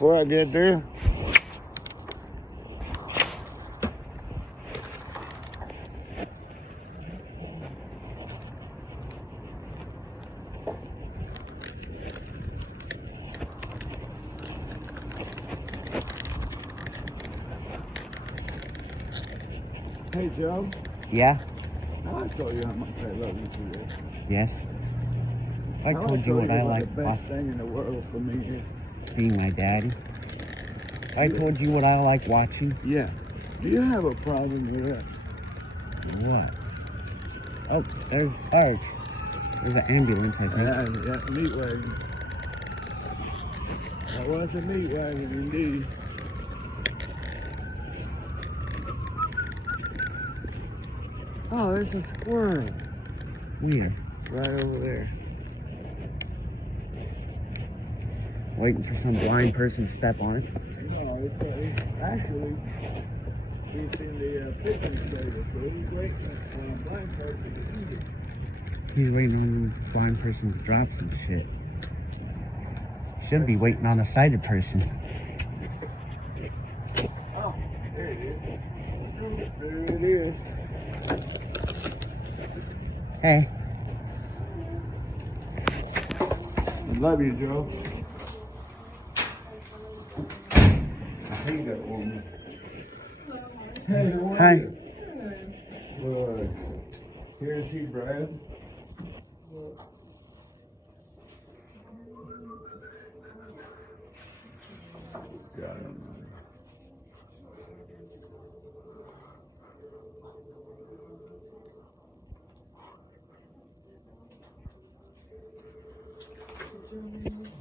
before I get there. Hey, Joe. Yeah? I told you how much I love you today. Yes? I told you what I like the best thing in the world for me is being my daddy. I told you what I like watching. Yeah. Do you have a problem with that? What? Oh, there's Arch. There's an ambulance, I think. Yeah, meat wagon. That was a meat wagon, indeed. Oh, there's a squirrel. Where? Right over there. Waiting for some blind person to step on it. No, it's actually, he's in the picnic table, so he's waiting on a blind person to eat it. He's waiting on a blind person to drop some shit. Should be waiting on a sighted person. Oh, there it is. There it is. Hey. I love you, Joe. I hate that woman. Hey, how are Hi. you? Good. Here's he, Brad. Got him.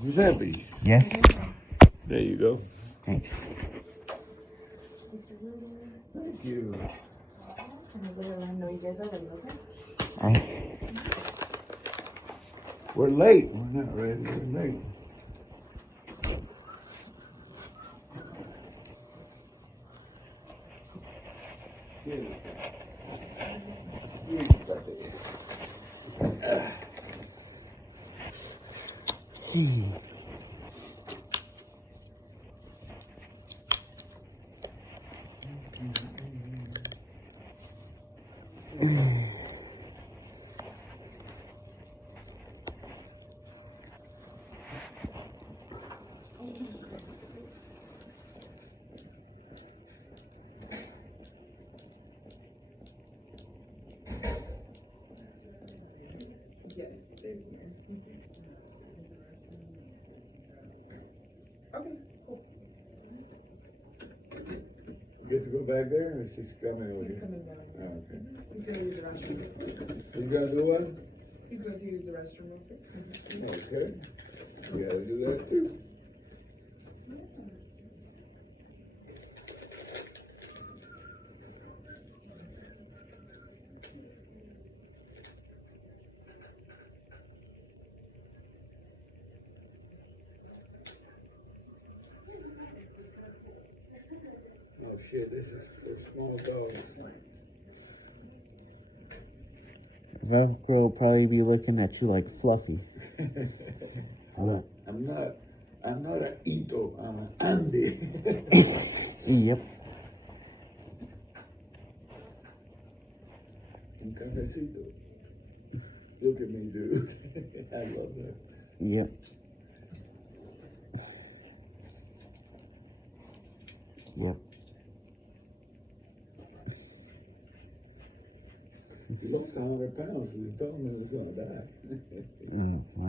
Giuseppe. Yes? There you go. Thanks. Thank you. We're late. We're not ready. We're late. Get to go back there, or is she coming with you? He's coming down. Oh, okay. He's going to use the restroom. You gotta do what? He's going to use the restroom real quick. Okay. You gotta do that too. Oh shit, this is for small dogs. Velcro will probably be looking at you like Fluffy. I'm not an Ito, I'm an Andy. Yep. Un cafecito. Look at me, dude. I love that. Yep. Yep. He lost 100 pounds. We told him he was going to die.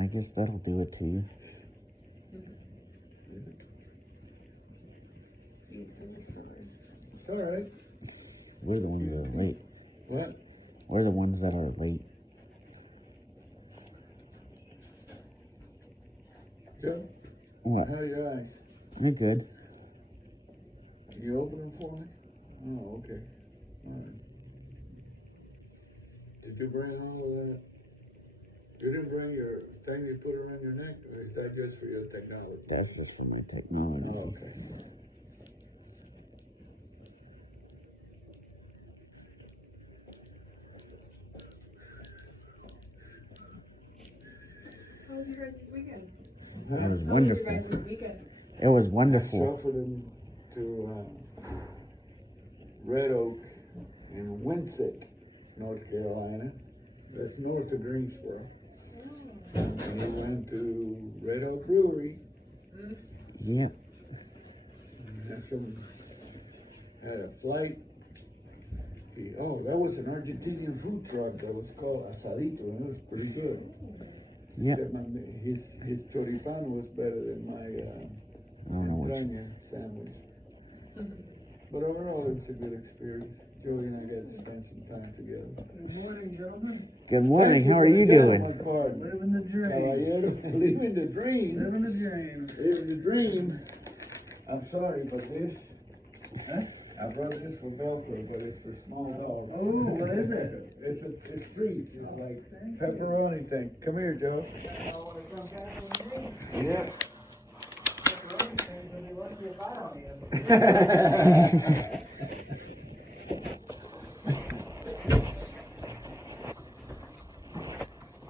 I guess that'll do it to you. It's all right. We're the ones that are late. What? We're the ones that are late. Joe? What? How are your eyes? They're good. You open them for me? Oh, okay. All right. Did you bring all of that? You didn't bring your thing you put around your neck, or is that just for your technology? That's just for my technology. Oh, okay. How was your guys' weekend? That was How was your wonderful. guys' weekend? It was I wonderful. shuffled him to Red Oak in Winsett, North Carolina. That's north of Greensboro. And he went to Red Oak Brewery. Yeah. And had a flight. Oh, that was an Argentinian food truck that was called Asadito, and it was pretty good. Yeah. Except his choripán was better than my entraña sandwich. But overall, it was a good experience. Joey and I got to spend some time together. Good morning, gentlemen. Good morning. How are you doing? Living the dream. Caballero, living the dream. Living the dream. Living the dream. I'm sorry, but this, Huh? I brought this for Velcro, but it's for small dogs. Oh, what is it? It's treats. It's like pepperoni thing. Come here, Joe. Yeah.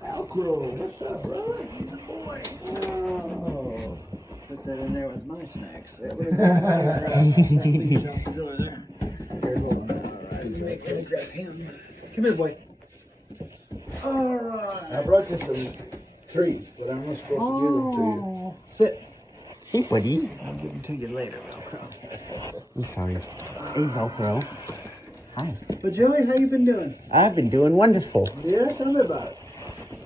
Velcro, what's up, brother? Boy. Oh. Put that in there with my snacks. That would have been over there. Here, hold on. Alright, you make me grab him. Come here, boy. Alright. I brought you some treats, but I'm not supposed to give them to you. Sit. Hey, buddy. I'll give them to you later, Velcro. I'm sorry. Hey, Velcro. Hi. But Joey, how you been doing? I've been doing wonderful. Yeah, tell me about it.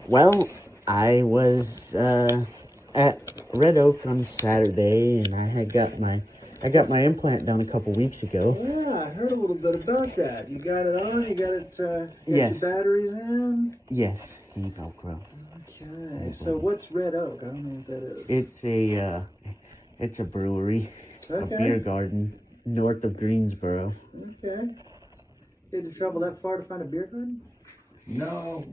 Well, I was at Red Oak on Saturday, and I got my implant done a couple weeks ago. Yeah, I heard a little bit about that. You got it on? You got it, got Yes. the batteries in? Yes, hey, Velcro. Okay, so what's Red Oak? I don't know what that is. It's a brewery, a Okay. beer garden north of Greensboro. Okay. You had to travel that far to find a beer garden? No,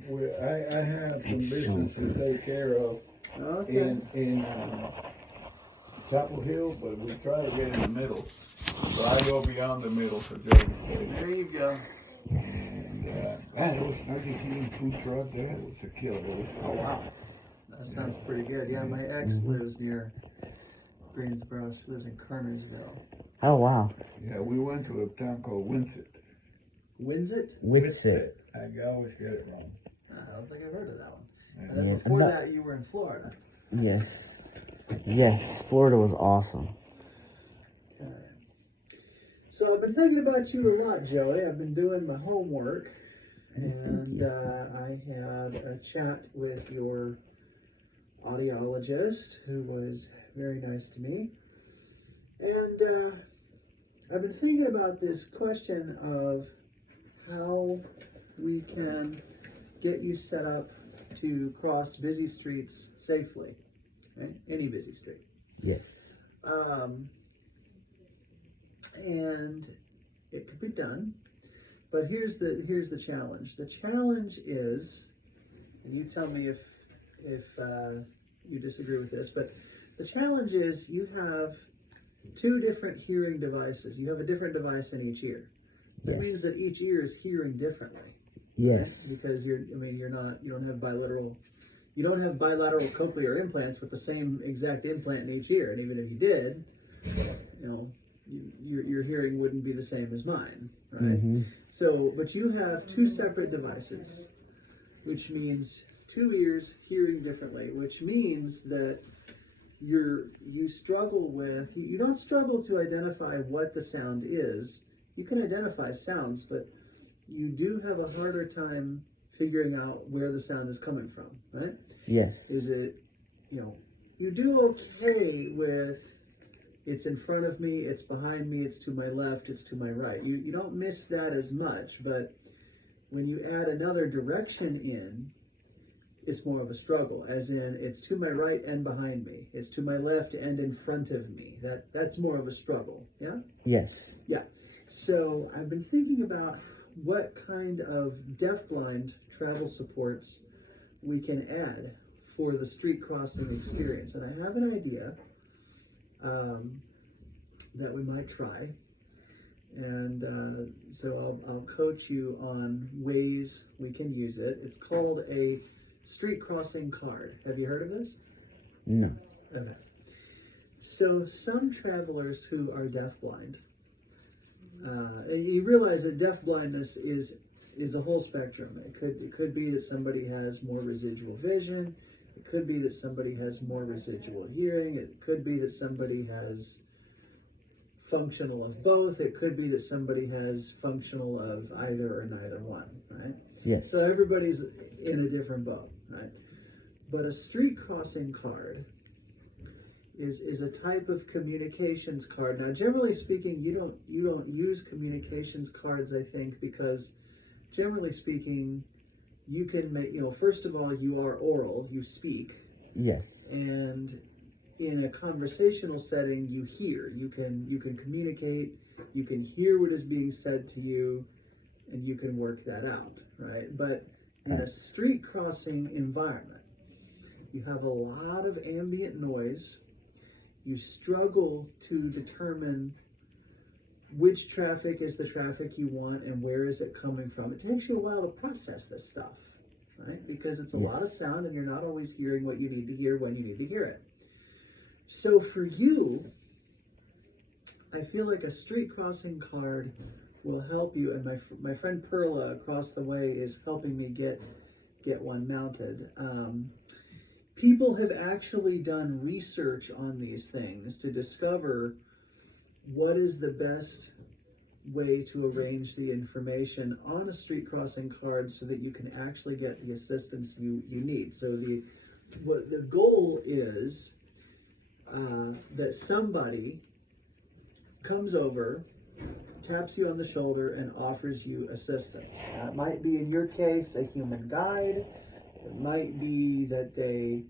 I have some It's so business to take care of Okay. in Chapel Hill, but we try to get in the middle. So I go beyond the middle for Joey's sake. There you go. And man, it was an Argentinian food truck there. It was a killer. It was Oh, wow. That sounds pretty good. Yeah, my ex lives near Greensboro. She lives in Kernersville. Oh wow, Yeah, we went to a town called Winsett. Winsett? Winsett. I always get it wrong. I don't think I've heard of that one. Yeah. And then Yeah, before I'm not- that, you were in Florida. Yes, yes. Florida was awesome. Okay. So I've been thinking about you a lot, Joey. I've been doing my homework, and I had a chat with your audiologist, who was very nice to me. And I've been thinking about this question of how we can get you set up to cross busy streets safely, right? Any busy street. Yes. And it could be done, but here's the challenge. The challenge is, and you tell me if you disagree with this, but the challenge is you have two different hearing devices. You have a different device in each ear. That Yes. means that each ear is hearing differently. Yes. Right? Because you don't have bilateral cochlear implants with the same exact implant in each ear. And even if you did, your hearing wouldn't be the same as mine, right? Mhm. So, but you have two separate devices, which means two ears hearing differently, which means that you don't struggle to identify what the sound is. You can identify sounds, but you do have a harder time figuring out where the sound is coming from, right? Yes. Is it, you do okay with it's in front of me, it's behind me, it's to my left, it's to my right. You don't miss that as much, but when you add another direction in, it's more of a struggle, as in it's to my right and behind me. It's to my left and in front of me. That's more of a struggle, yeah? Yes. Yeah. So I've been thinking about what kind of deafblind travel supports we can add for the street crossing experience. And I have an idea that we might try. And so I'll coach you on ways we can use it. It's called a street crossing card. Have you heard of this? No. Okay. So some travelers who are deafblind, and you realize that deafblindness is a whole spectrum. It could be that somebody has more residual vision. It could be that somebody has more residual hearing. It could be that somebody has functional of both. It could be that somebody has functional of either or neither one, right? Yes. So everybody's in a different boat, right? But a street crossing card is a type of communications card. Now, generally speaking, you don't use communications cards, I think, because generally speaking, you can make, first of all, you are oral, you speak. Yes. And in a conversational setting, you hear. You can communicate, you can hear what is being said to you, and you can work that out, right? But in a street crossing environment, you have a lot of ambient noise. You struggle to determine which traffic is the traffic you want and where is it coming from. It takes you a while to process this stuff, right? Because it's a lot of sound and you're not always hearing what you need to hear when you need to hear it. So for you, I feel like a street crossing card will help you, and my friend Perla across the way is helping me get one mounted. People have actually done research on these things to discover what is the best way to arrange the information on a street crossing card so that you can actually get the assistance you need. So the goal is that somebody comes over, taps you on the shoulder, and offers you assistance. It might be, in your case, a human guide. It might be that they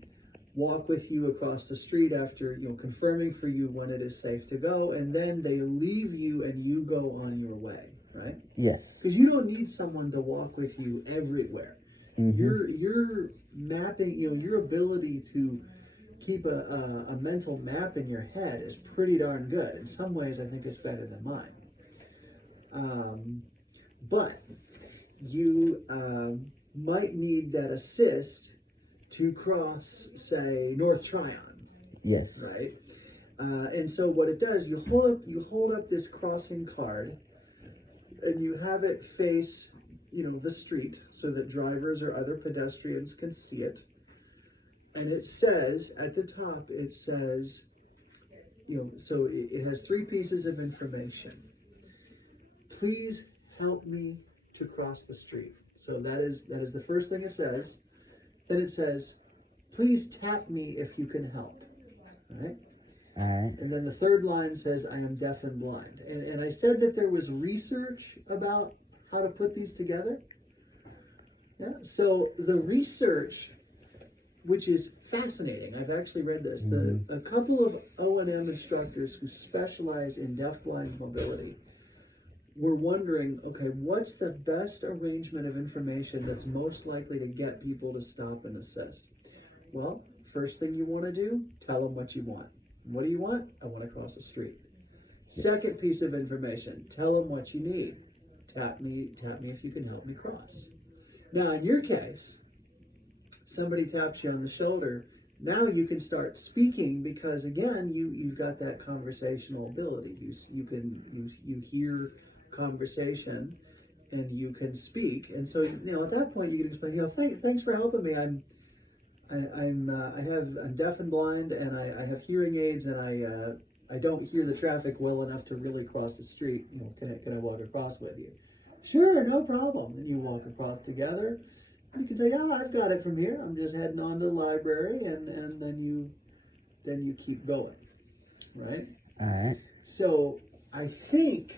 walk with you across the street after, confirming for you when it is safe to go, and then they leave you and you go on your way, right? Yes. Because you don't need someone to walk with you everywhere. Mm-hmm. Your mapping, your ability to keep a mental map in your head is pretty darn good. In some ways, I think it's better than mine. But you might need that assist to cross, say, North Tryon. Yes. Right? And so what it does, you hold up this crossing card, and you have it face, the street so that drivers or other pedestrians can see it. And it says, at the top, so it has 3 pieces of information. Please help me to cross the street. So that is the first thing it says. Then it says, please tap me if you can help. All right? All right. And then the third line says, I am deaf and blind. And I said that there was research about how to put these together. Yeah. So the research, which is fascinating, I've actually read this. A couple of O&M instructors who specialize in deaf-blind mobility were wondering, okay, what's the best arrangement of information that's most likely to get people to stop and assist? Well, first thing you want to do, tell them what you want. What do you want? I want to cross the street. Second piece of information, tell them what you need. Tap me if you can help me cross. Now, in your case, somebody taps you on the shoulder. Now you can start speaking because, again, you've got that conversational ability. You hear conversation and you can speak. And so, at that point you can explain, thanks for helping me. I'm deaf and blind, and I have hearing aids, and I don't hear the traffic well enough to really cross the street. Can I walk across with you? Sure, no problem. And you walk across together. You can say, I've got it from here. I'm just heading on to the library, and then you keep going, right? All right. So I think,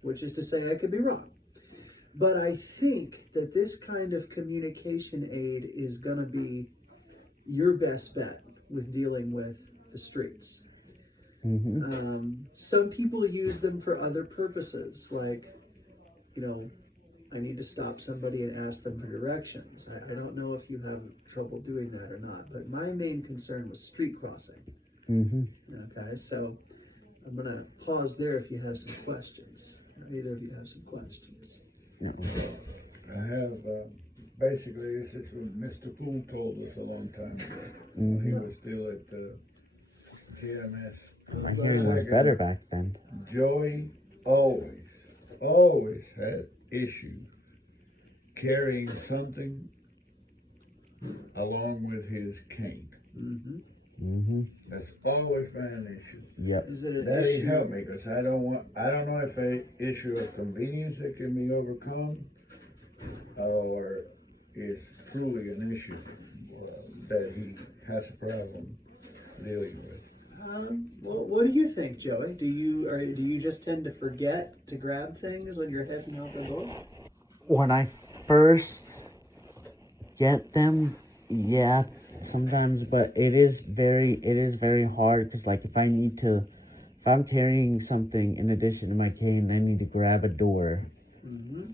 which is to say I could be wrong, but I think that this kind of communication aid is going to be your best bet with dealing with the streets. Mm-hmm. Some people use them for other purposes, like, I need to stop somebody and ask them for directions. I don't know if you have trouble doing that or not, but my main concern was street crossing. Mm-hmm. Okay, so I'm going to pause there if you have some questions. Either of you have some questions. I have, basically, this is what Mr. Poole told us a long time ago. Mm-hmm. He was still at GMS. My hearing was better back then. Joey always had issues carrying something along with his cane. Mm-hmm. Mm-hmm. That's always been an issue. Yep. Is it an Daddy issue? help me, because I don't know if a issue of convenience that can be overcome, or it's truly an issue that he has a problem dealing with. Well, what do you think, Joey? Do you just tend to forget to grab things when you're heading out the door? When I first get them, yeah, sometimes, but it is very hard, because like if I'm carrying something in addition to my cane, I need to grab a door. Mm-hmm.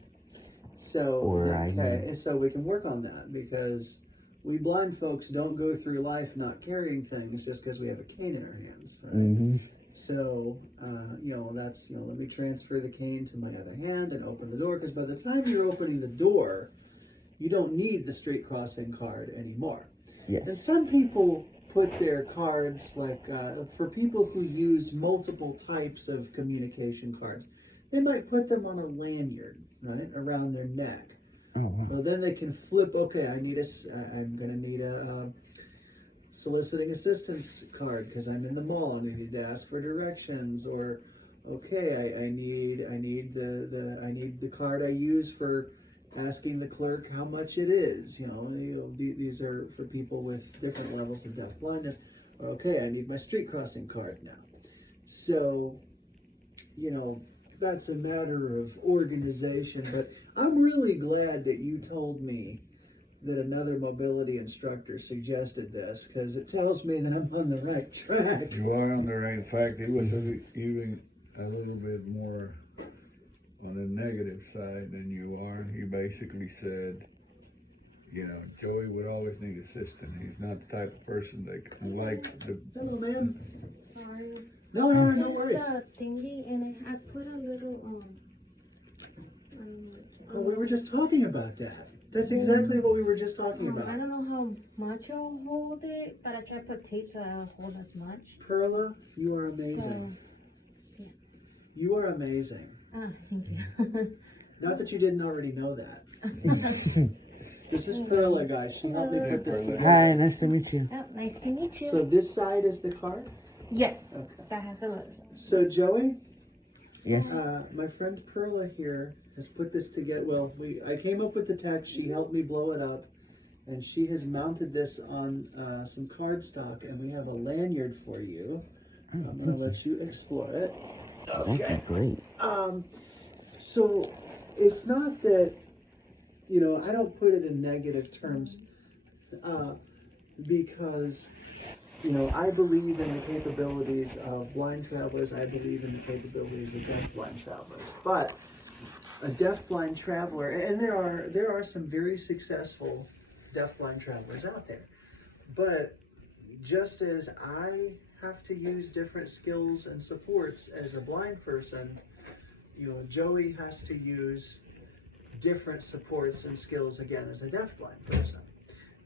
So, Or okay, so we can work on that, because we blind folks don't go through life not carrying things just because we have a cane in our hands, right? Mm-hmm. So, let me transfer the cane to my other hand and open the door, because by the time you're opening the door, you don't need the street crossing card anymore. Yes. And some people put their cards, for people who use multiple types of communication cards, they might put them on a lanyard, right, around their neck. Oh, wow. Well, then they can flip. Okay, I'm going to need a soliciting assistance card because I'm in the mall and I need to ask for directions. Or, okay, I need the card I use for asking the clerk how much it is. These are for people with different levels of deaf blindness. Okay, I need my street crossing card now. So, that's a matter of organization, but I'm really glad that you told me that another mobility instructor suggested this, because it tells me that I'm on the right track. You are on the right. In fact, it was even a little bit more on the negative side than you are. He basically said, Joey would always need assistance. He's not the type of person that can Hello, ma'am. Sorry. No worries. Just a thingy, and I put a little Oh, we were just talking about that. That's exactly what we were just talking about. I don't know how much I'll hold it, but I try to put tape so I don't hold as much. Perla, you are amazing. So, yeah. You are amazing. Thank you. Not that you didn't already know that. This is Perla, guys. She helped me put this together. Hi, nice to meet you. Oh, nice to meet you. So this side is the card? Yes, Okay. that has the letters. So Joey, Yes. my friend Perla here has put this together. Well, I came up with the text. She helped me blow it up, and she has mounted this on some cardstock, and we have a lanyard for you. I'm going to let you explore it. Okay, great. So it's not that, I don't put it in negative terms, because, I believe in the capabilities of blind travelers. I believe in the capabilities of deaf-blind travelers. But a deaf-blind traveler, and there are some very successful deaf-blind travelers out there. But just as I have to use different skills and supports as a blind person, Joey has to use different supports and skills again as a deaf-blind person.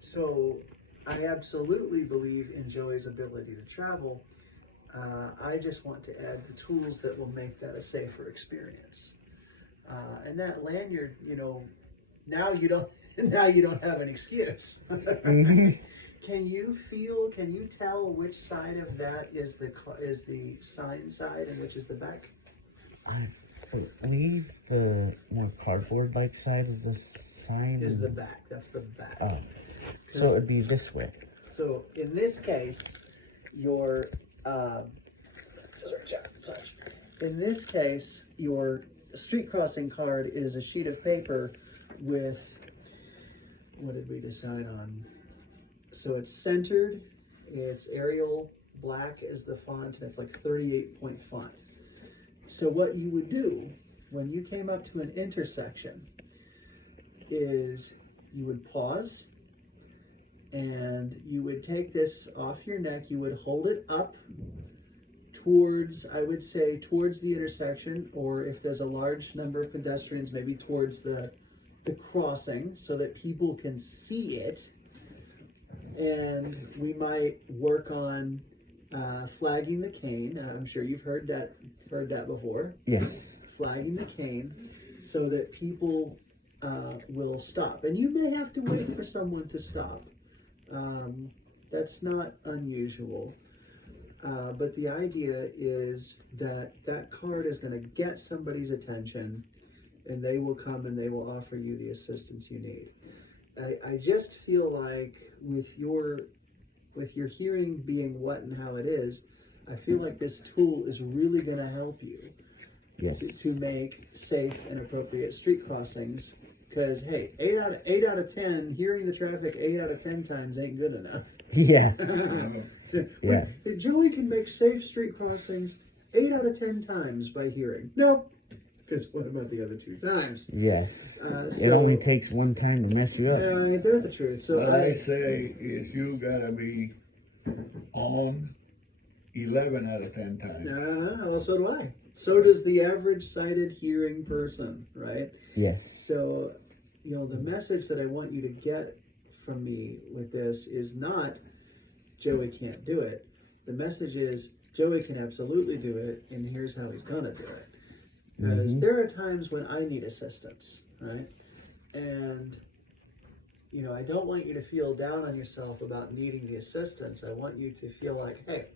So I absolutely believe in Joey's ability to travel. I just want to add the tools that will make that a safer experience. And that lanyard, now you don't have an excuse. Can you tell which side of that is the sign side and which is the back? I believe the more cardboard-like side is the sign. Is the back. That's the back. Oh. So it'd be this way. So in this case, your street crossing card is a sheet of paper with, what did we decide on? So it's centered, it's Arial black is the font, and it's like 38-point font. So what you would do when you came up to an intersection is you would pause, and you would take this off your neck, you would hold it up towards, I would say, towards the intersection, or if there's a large number of pedestrians, maybe towards the crossing so that people can see it. And we might work on Flagging the cane. I'm sure you've heard that before. Yes. Flagging the cane so that people will stop. And you may have to wait for someone to stop. That's not unusual. But the idea is that that card is going to get somebody's attention, and they will come and they will offer you the assistance you need. I just feel like with your hearing being what and how it is, I feel like this tool is really going to help you Yes. to make safe and appropriate street crossings. Because hey, 8 out of 10 hearing the traffic 8 out of 10 times ain't good enough. Yeah. Yeah. Joey can make safe street crossings 8 out of 10 times by hearing. No, because what about the other 2 times? Yes. So, It only takes one time to mess you up. ain't that the truth? So What I say is you gotta be on 11 out of 10 times. well, so do I. So does the average sighted hearing person, right? Yes. So, the message that I want you to get from me with this is not Joey can't do it. The message is Joey can absolutely do it, and here's how he's gonna do it. Because there are times when I need assistance, right? And, I don't want you to feel down on yourself about needing the assistance. I want you to feel like, hey,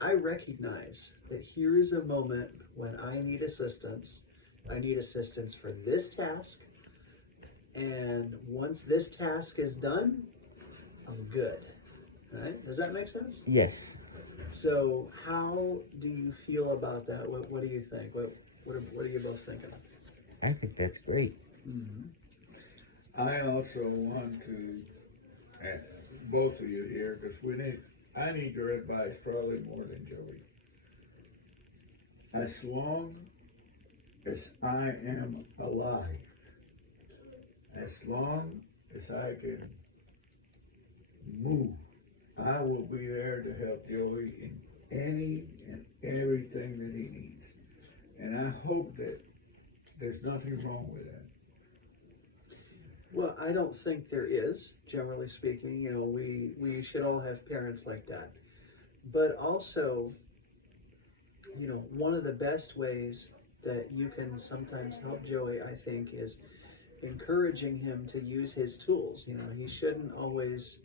I recognize that here is a moment when I need assistance. I need assistance for this task. And once this task is done, I'm good. Right? Does that make sense? Yes. So how do you feel about that? What do you think? What are you both thinking? I think that's great. Mm-hmm. I also want to ask both of you here, because I need your advice probably more than Joey. As long as I am alive, as long as I can move, I will be there to help Joey in any and everything that he needs. And I hope that there's nothing wrong with that. Well, I don't think there is, generally speaking. We should all have parents like that. But also, one of the best ways that you can sometimes help Joey, I think, is encouraging him to use his tools. He shouldn't always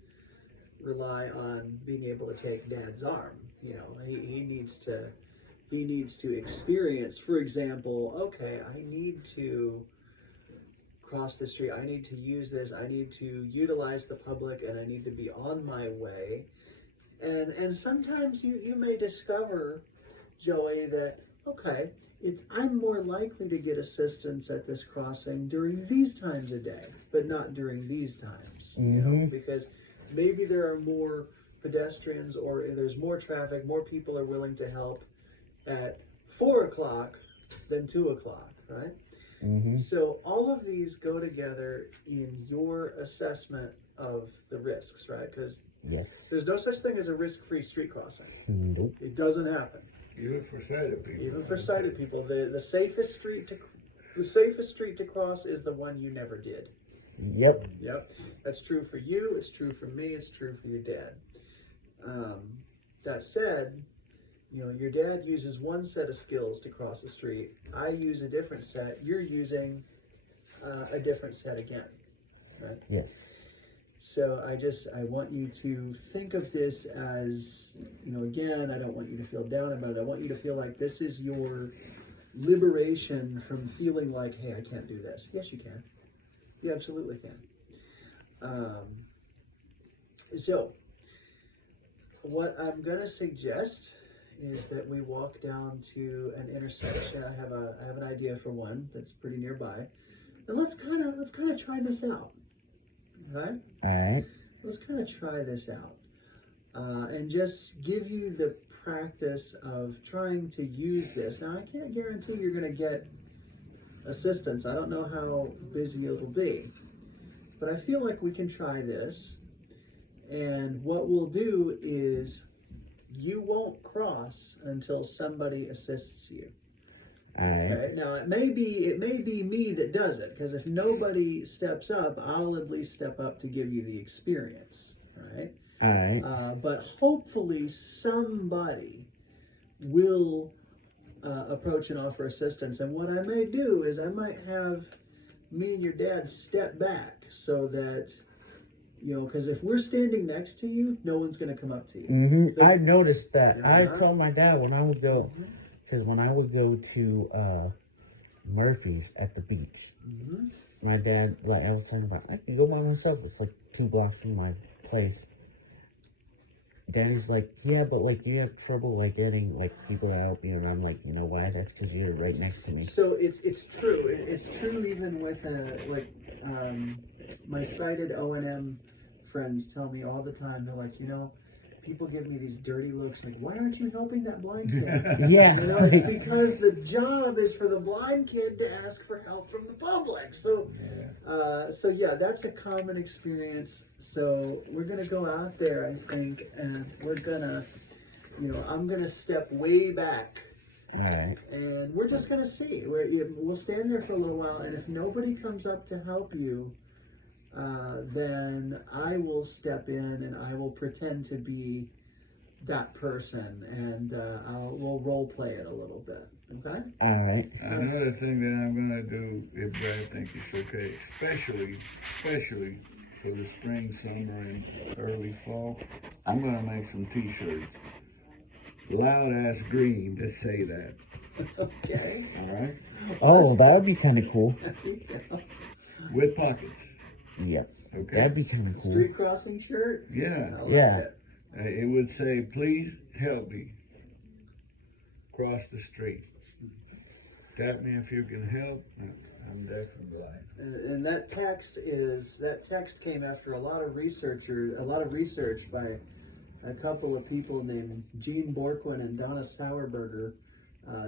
rely on being able to take Dad's arm. He needs to experience, for example, okay, I need to cross the street, I need to use this, I need to utilize the public, and I need to be on my way. And sometimes you may discover, Joey, that, okay, I'm more likely to get assistance at this crossing during these times of day, but not during these times. Because maybe there are more pedestrians, or there's more traffic, more people are willing to help at 4 o'clock than 2 o'clock, right? So all of these go together in your assessment of the risks, right? Because Yes. there's no such thing as a risk-free street crossing. Nope. It doesn't happen. Even for sighted people. Even for sighted people, the safest street to cross is the one you never did. Yep. Yep, that's true for you. It's true for me. It's true for your dad. That said, your dad uses one set of skills to cross the street. I use a different set. You're using a different set again, right? Yes. So I want you to think of this as, again, I don't want you to feel down about it. I want you to feel like this is your liberation from feeling like, hey, I can't do this. Yes, you can. You absolutely can. So what I'm going to suggest is that we walk down to an intersection. I have an idea for one that's pretty nearby. And let's kind of try this out. Okay? Alright. Let's kind of try this out. And just give you the practice of trying to use this. Now, I can't guarantee you're going to get assistance. I don't know how busy it will be. But I feel like we can try this. And what we'll do is you won't cross until somebody assists you. Alright. Okay? Now, it may be me that does it, because if nobody steps up, I'll at least step up to give you the experience, right? Alright. But hopefully somebody will approach and offer assistance. And what I may do is I might have me and your dad step back so that, you know, because if we're standing next to you, no one's going to come up to you. Mm-hmm. I noticed that. I Uh-huh. told my dad when I would go, because when I would go to Murphy's at the beach, Mm-hmm. my dad, like I was telling about, I can go by myself. It's like 2 blocks from my place. Daddy's like, yeah, but like you have trouble like getting like people to help you, and I'm like, you know why? That's because you're right next to me. So it's true. It's true even with my sighted O&M friends tell me all the time. They're like, you know, people give me these dirty looks. Like, why aren't you helping that blind kid? Yeah. You know, it's because the job is for the blind kid to ask for help from the public. So, yeah, that's a common experience. So we're gonna go out there, I think, and we're gonna, you know, I'm gonna step way back. Alright. And we're just gonna see. We'll stand there for a little while, and if nobody comes up to help you, then I will step in and I will pretend to be that person, and we'll role play it a little bit. Okay? Alright. Another thing that I'm gonna do, if Brad thinks it's okay, especially for the spring, summer, and early fall, I'm gonna make some T-shirts, loud ass green, that say that. Okay. All right, Oh, that would be kind of cool. with pockets. Yeah. Okay. That'd be kind of cool. Street crossing shirt. Yeah. I like Yeah. it. It would say, "Please help me cross the street. Tap me if you can help. I'm deaf and blind." And that text came after a lot of research by a couple of people named Gene Borquin and Donna Sauerberger.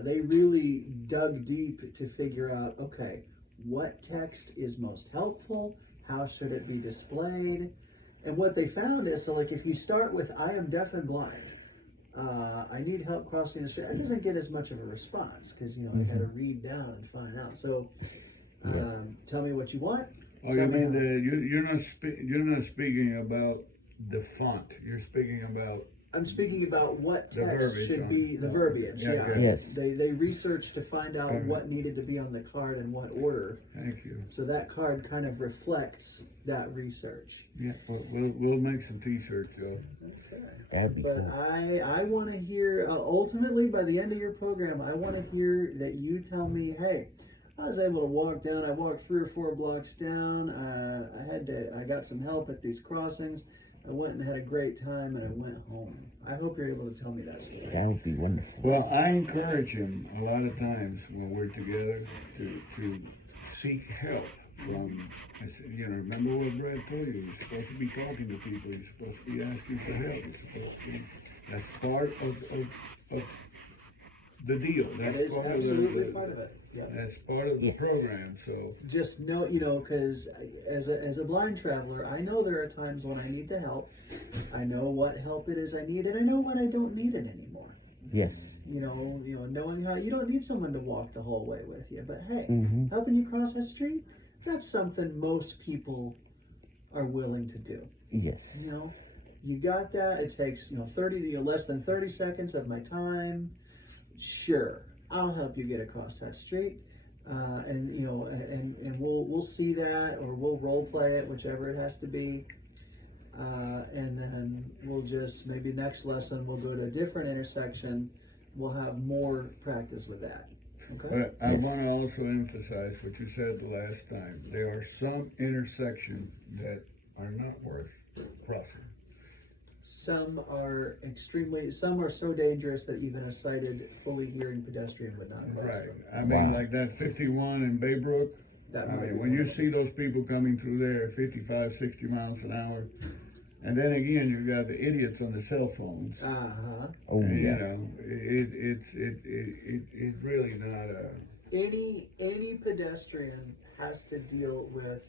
They really dug deep to figure out, okay, what text is most helpful? How should it be displayed? And what they found is, so like if you start with, "I am deaf and blind, I need help crossing the street," that doesn't get as much of a response because, you know, I had to read down and find out. So tell me what you want. Oh, Tell you me mean how- you're not speaking about the font. You're speaking about I'm speaking about what The text verbiage should on- be, the verbiage, Yeah, yeah. okay. Yes. They researched to find out Okay. what needed to be on the card and what order. Thank you. So that card kind of reflects that research. Yeah, we'll make some T-shirts, Joe. Okay. That'd be But cool. I want to hear, ultimately by the end of your program, I want to hear that you tell me, hey, I was able to walk down, I walked 3 or 4 blocks down, I got some help at these crossings, I went and had a great time, and I went home. I hope you're able to tell me that story. That would be wonderful. Well, I encourage him a lot of times when we're together to seek help from, I said, you know, remember what Brad told you, you're supposed to be talking to people, you're supposed to be asking for help, you're supposed to be, that's part of the deal. That That's is part absolutely of the, part of it. Yeah. that's part of the program, so. Just know, you know, because as a blind traveler, I know there are times when I need to help. I know what help it is I need, and I know when I don't need it anymore. Yes. You know, knowing how you don't need someone to walk the whole way with you, but hey, Mm-hmm. helping you cross the street, that's something most people are willing to do. Yes. You know, you got that. It takes, less than 30 seconds of my time. Sure, I'll help you get across that street, and we'll see that, or we'll role play it, whichever it has to be, and then we'll just, maybe next lesson we'll go to a different intersection. We'll have more practice with that. Okay. But I Yes. want to also emphasize what you said the last time. There are some intersections that are not worth crossing. Some are so dangerous that even a sighted, fully hearing pedestrian would not cross Right. them. I mean, Wow. like that 51 in Baybrook. That I might mean, be when one you of them. see those people coming through there at 55, 60 miles an hour, and then again, you got the idiots on the cell phones. Uh-huh. Oh, And, you yeah. know, it's really not a. Any pedestrian has to deal with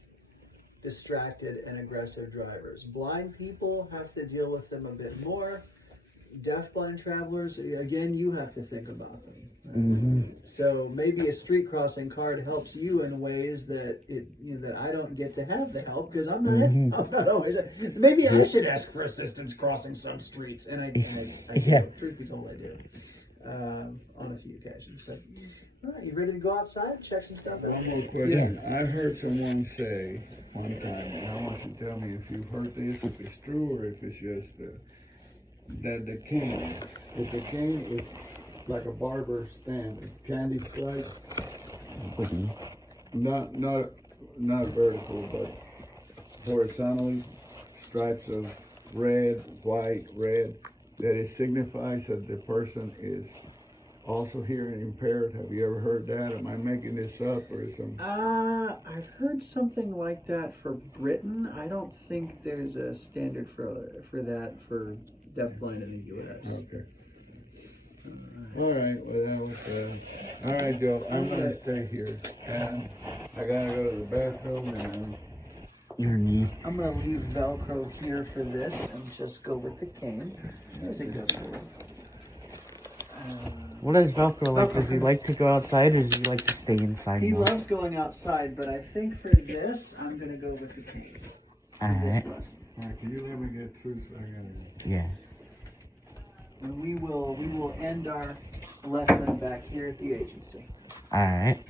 distracted and aggressive drivers. Blind people have to deal with them a bit more. deafblind travelers, again, you have to think about them. Mm-hmm. So maybe a street crossing card helps you in ways that that I don't get to have the help because I'm not. Mhm. I'm not always. Maybe I Yeah. should ask for assistance crossing some streets, and I Yeah. do. Truth be told, I do. On a few occasions. But all right, you ready to go outside, check some stuff out? One more question. I heard someone say one time, and I want you to tell me if you've heard this, if it's true or if it's just that the cane, if the cane is like a barber stand, a candy slice, not vertical, but horizontally, stripes of red, white, red, that it signifies that the person is also hearing impaired. Have you ever heard that? Am I making this up or is some? I've heard something like that for Britain. I don't think there's a standard for that for deafblind in the U.S. Okay. All right. Well, that was. All right, Joe. I'm gonna stay here, and I gotta go to the bathroom, and Your knee. I'm gonna leave Velcro here for this and just go with the cane. There's a good one. What is Velcro like? Does he like to go outside or does he like to stay inside He more? loves going outside, but I think for this, I'm gonna go with the cane. Alright. all right, can you let me get through? So I gotta. Yeah. And we will end our lesson back here at the agency. Alright.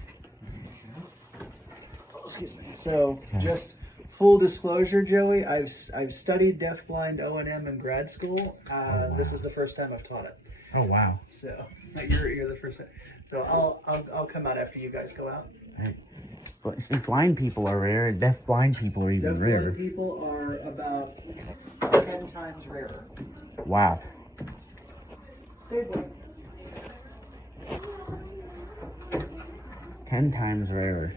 Excuse me. So just full disclosure, Joey, I've studied deafblind O&M in grad school. This is the first time I've taught it. Oh wow. So you're the first time. So I'll come out after you guys go out. But see, blind people are rare, deaf blind people are even rarer. Deafblind people are about 10 times rarer. Wow. Stay boy. 10 times rarer.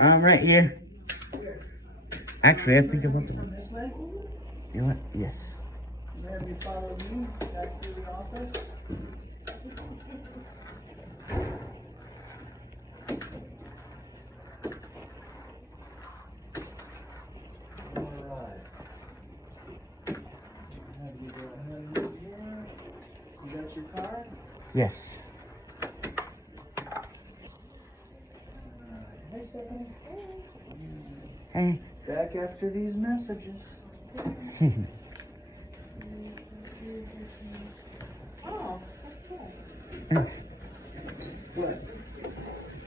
I'm right here. Actually, I think about the Come this way. You know what? Yes. Have you follow me back to the office? Alright. Have you go ahead and move here. You got your card? Yes. Hey, Stephanie. Hey. Back after these messages. Oh, that's cool. Thanks. What?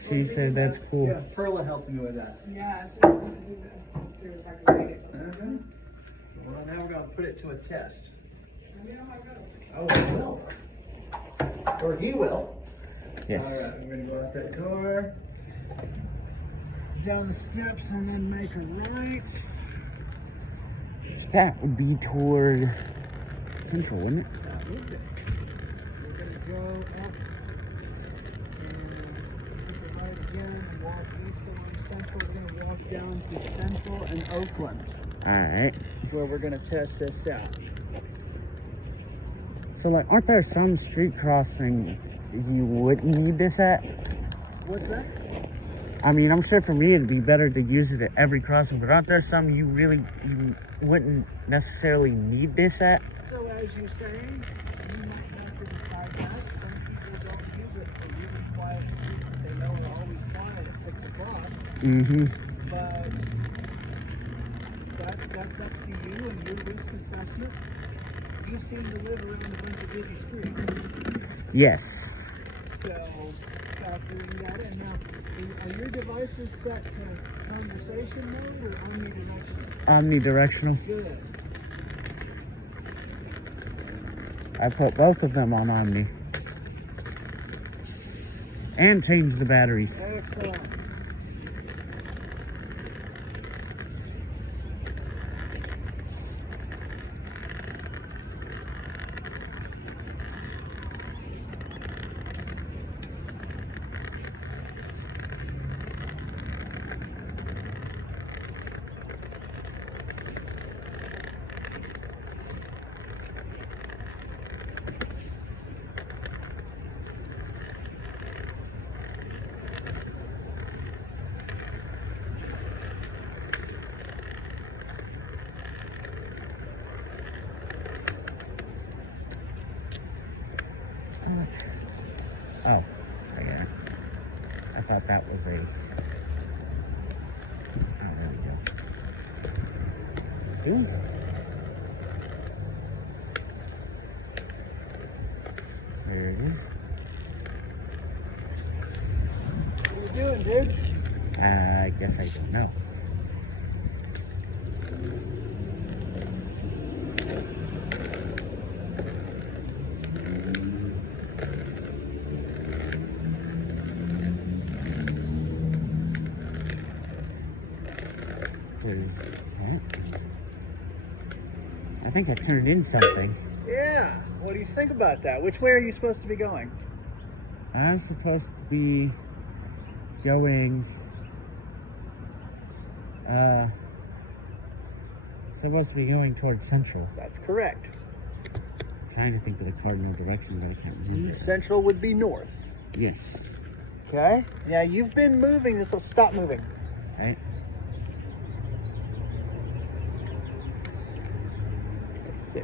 She said that's cool. Yeah, Perla helped me with that. Yeah, it's just, see if I can read it. Okay. Well, now we're going to put it to a test. Let me know how it goes. Oh, I will. Or he will. Yes. All right, we're going to go out that door. Down the steps and then make a right. That would be toward Central, wouldn't it? That would be. We're going to go up and make a right again and walk east along Central. We're going to walk down to Central and Oakland, Alright. where we're going to test this out. So, like, aren't there some street crossings you wouldn't need this at? What's that? I mean, I'm sure for me it'd be better to use it at every crossing, but aren't there some you wouldn't necessarily need this at? So as you say, you might have to decide that. Some people don't use it for really quiet streets that they know are always quiet at 6 o'clock. Mm-hmm. But that's up to you and your risk assessment. You seem to live around a bunch of busy streets. Yes. So factoring that in. Now, are your devices set to conversation mode or omnidirectional? Omnidirectional. Good. I put both of them on Omni. And changed the batteries. Excellent. Oh, I got it. I thought that was a... Oh, there we go. Ooh. There it is. What are you doing, dude? I guess I don't know. I think I turned in something. Yeah. What do you think about that? Which way are you supposed to be going? I'm supposed to be going, towards Central. That's correct. I'm trying to think of the cardinal direction, but I can't remember. Central would be north. Yes. Okay. Yeah, you've been moving. This will stop moving. Right. Let's see.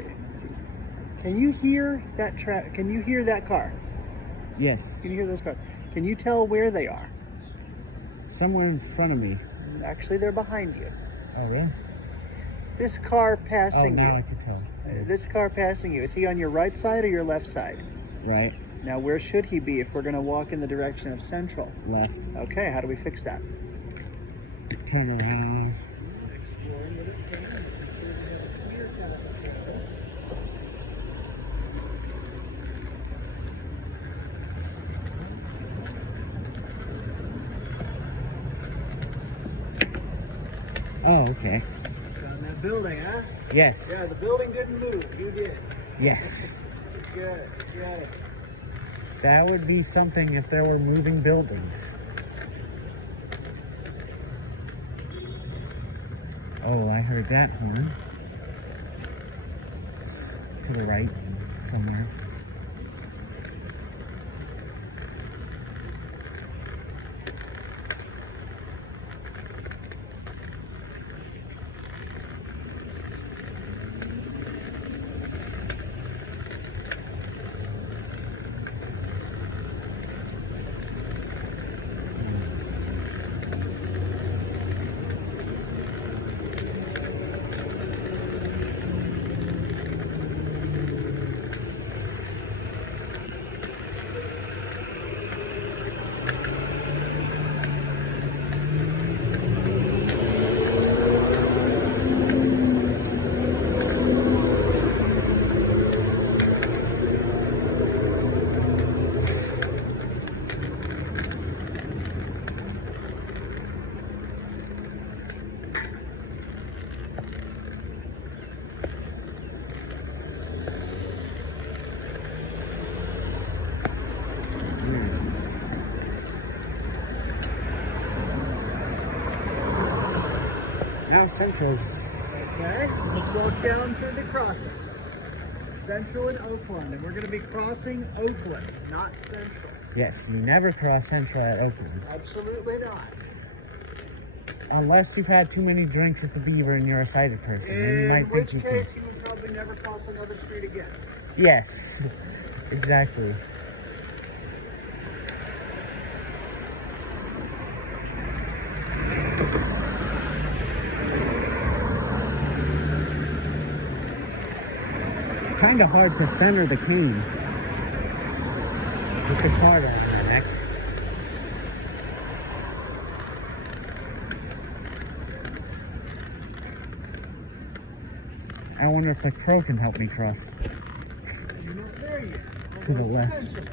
Can you hear that Can you hear that car? Yes. Can you hear those cars? Can you tell where they are? Somewhere in front of me. Actually, they're behind you. Oh, really? This car Oh, passing now you. I can tell. This car passing you. Is he on your right side or your left side? Right. Now, where should he be if we're going to walk in the direction of Central? Left. Okay, how do we fix that? Turn around. Oh, okay. On that building, huh? Yes. Yeah, the building didn't move. You did. Yes. Good. Good. That would be something if there were moving buildings. Oh, I heard that horn. To the right, somewhere. Now Central's. Okay, let's walk down to the crossing. Central and Oakland, and we're going to be crossing Oakland, not Central. Yes, you never cross Central at Oakland. Absolutely not. Unless you've had too many drinks at the Beaver and you're a cider person. Then you In might which think you case, can. you would probably never cross another street again. Yes, exactly. Kind of hard to center the cane with the card on my neck. I wonder if the crow can help me cross You're not there yet. to the left. Central.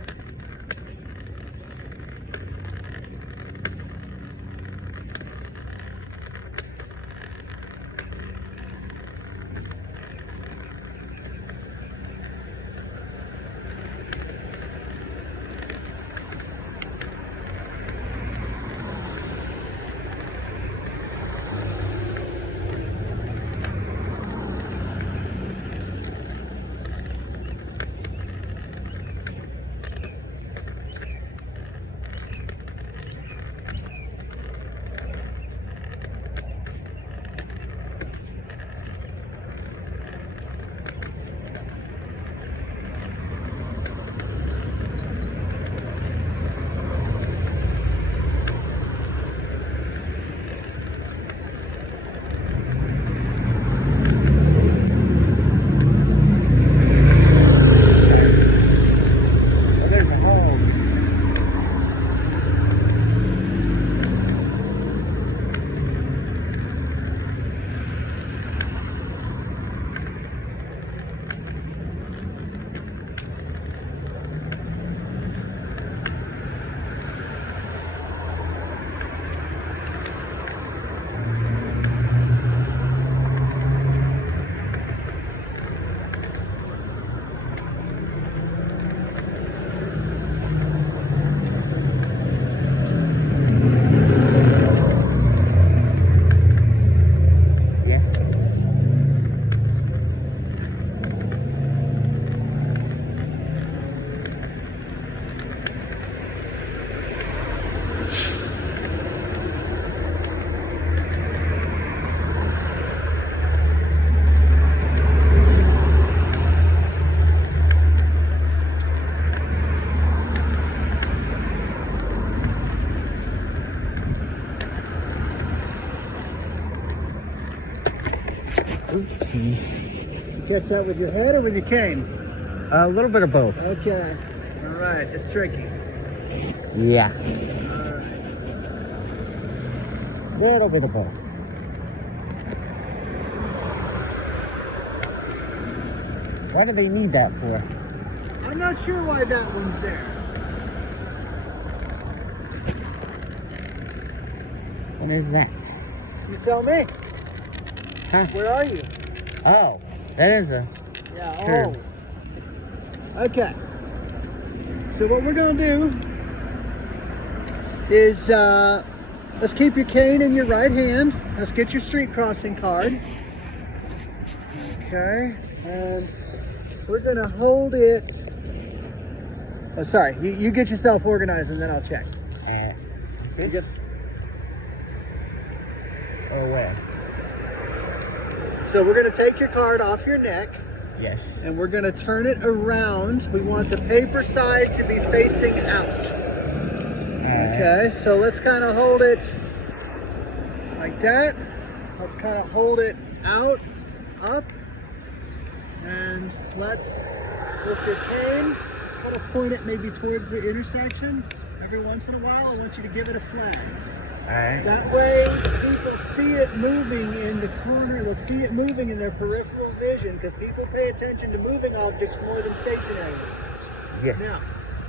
Oopsies. Did you catch that with your head or with your cane? A little bit of both. Okay. All right. It's tricky. Yeah. All right. Little bit of both. Why do they need that for? I'm not sure why that one's there. What is that? You tell me. Huh? Where are you? Oh, that is a... Yeah. Sure. Oh. Okay. So what we're gonna do is let's keep your cane in your right hand. Let's get your street crossing card. Okay. And we're gonna hold it. Oh, sorry. You get yourself organized and then I'll check. You get. Or where? So we're gonna take your card off your neck. Yes. And we're gonna turn it around. We want the paper side to be facing out. Okay, so let's kind of hold it like that. Let's kind of hold it out, up, and let's, with your cane, let's kind of point it maybe towards the intersection. Every once in a while, I want you to give it a flag. Alright. That way, people see it moving in the corner. They'll see it moving in their peripheral vision because people pay attention to moving objects more than stationary ones. Yes. Now,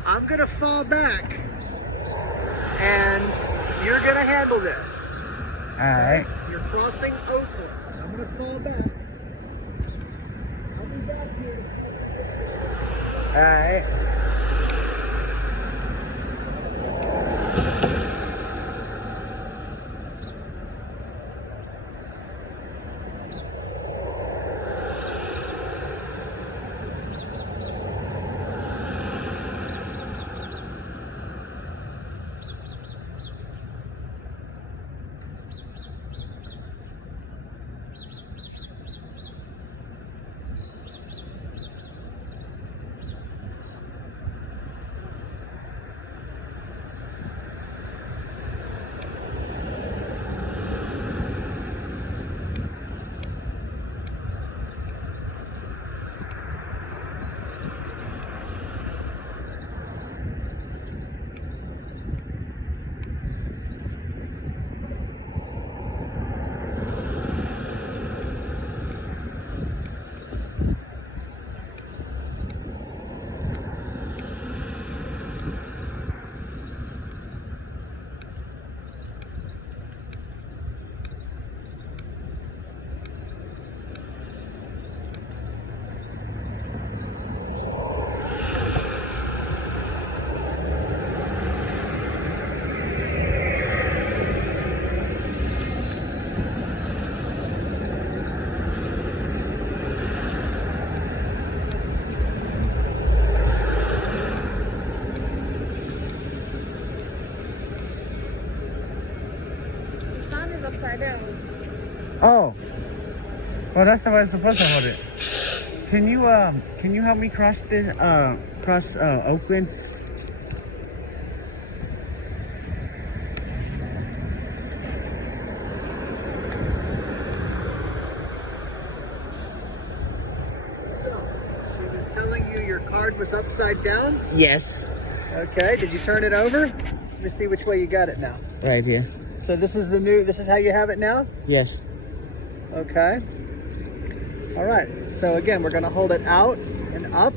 I'm going to fall back, and you're going to handle this. Alright. You're crossing Oakland. I'm going to fall back. I'll be back here. Alright. Upside down. Oh. Well, that's the way I'm supposed to hold it. Can you help me cross this, Oakland? She was telling you your card was upside down? Yes. Okay, did you turn it over? Let me see which way you got it now. Right here. So this is how you have it now? Yes. Okay. All right, so again, we're gonna hold it out and up.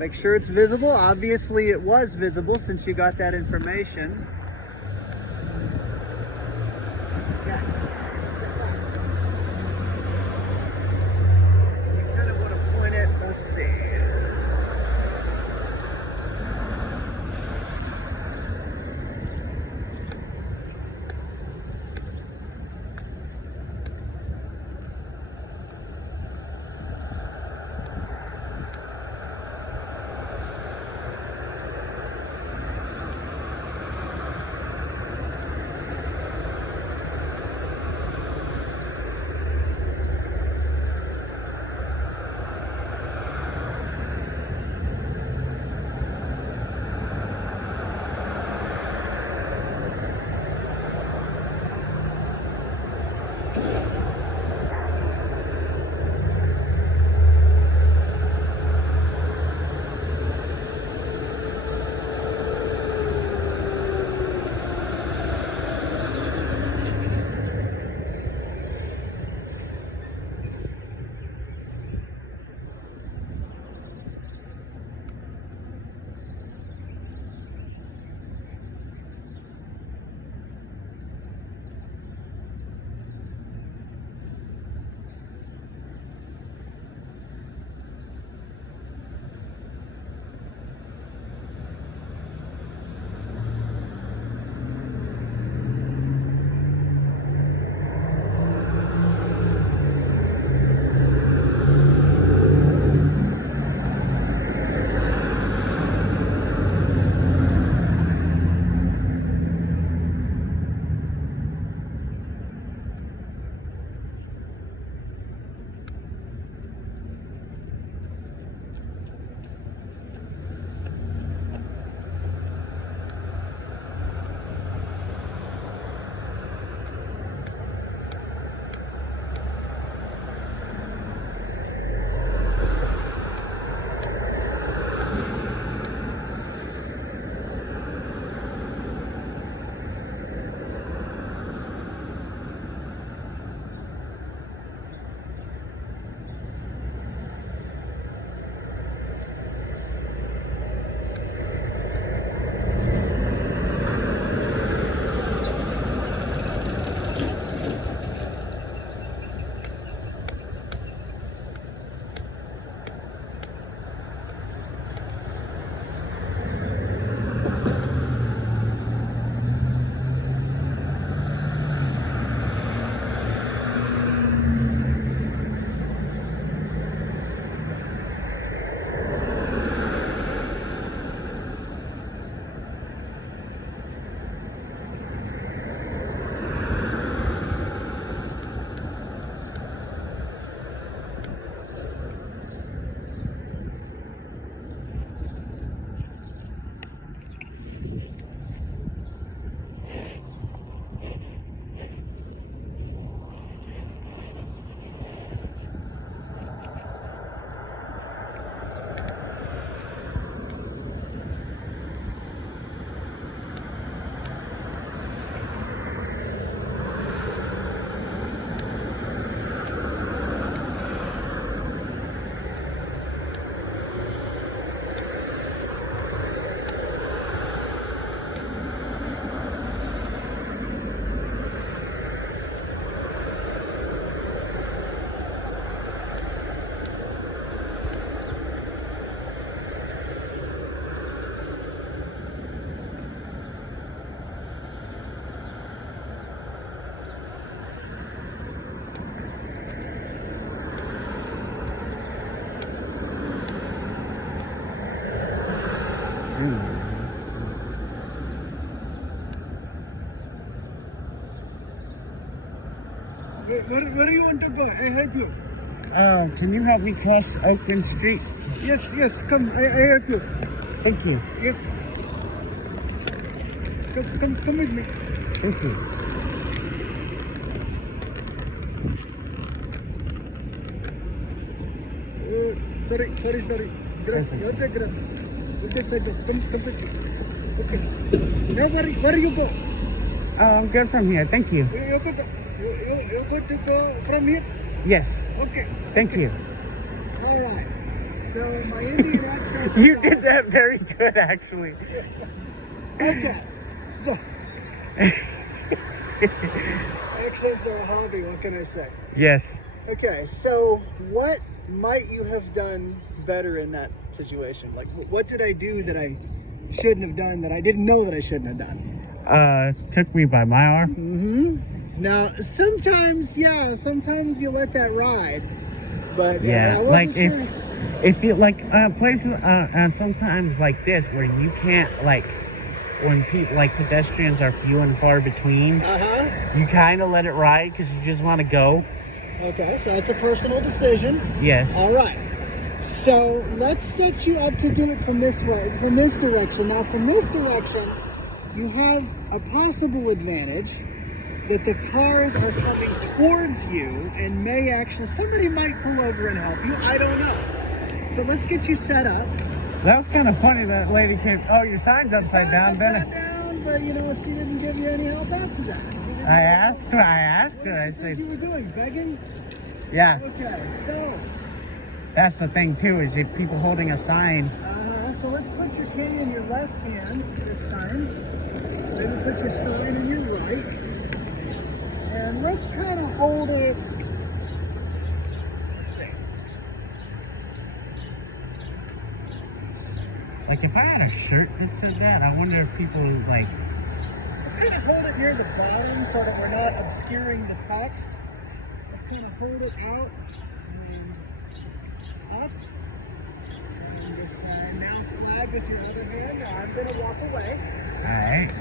Make sure it's visible. Obviously it was visible since you got that information. Okay. You kind of want to point it, let's see. Where do you want to go? I help you. Can you help me cross Oakland Street? Yes, come, I help you. Thank you. Yes. Come with me. Thank you. Sorry. Grass, Okay. okay, grass. Okay, come with me. Okay. Now where you go? Oh, I'm good from here. Thank you. You go to go from here? Yes. Okay. Thank you. All right. So my Indian accent. You did that very good, actually. Okay. So accents are a hobby. What can I say? Yes. Okay, so what might you have done better in that situation? Like, what did I do that I shouldn't have done that I didn't know that I shouldn't have done? Took me by my arm. Mm-hmm. Now, sometimes you let that ride, but Yeah, I wasn't like sure. if you like places sometimes like this where you can't like when people like pedestrians are few and far between, you kind of let it ride because you just want to go. Okay, so that's a personal decision. Yes. All right. So let's set you up to do it from this way, from this direction. Now, from this direction, you have a possible advantage that the cars are coming towards you and may actually, somebody might pull over and help you. I don't know. But let's get you set up. That was kind of funny. That lady came. Oh, your sign's upside down, Upside Bennett. down, but you know, she didn't give you any help after that. I asked her. I What did you said, think you were doing? Begging? yeah. Okay, so. That's the thing too. Is if people holding a sign. So let's put your key in your left hand this time. Maybe put your sign in your right. And let's kind of hold it. Let's see. Like if I had a shirt that said that, I wonder if people like. Let's kind of hold it near the bottom so that we're not obscuring the text. Let's kind of hold it out and up. And this time now flag with your other hand. Now I'm going to walk away. All right.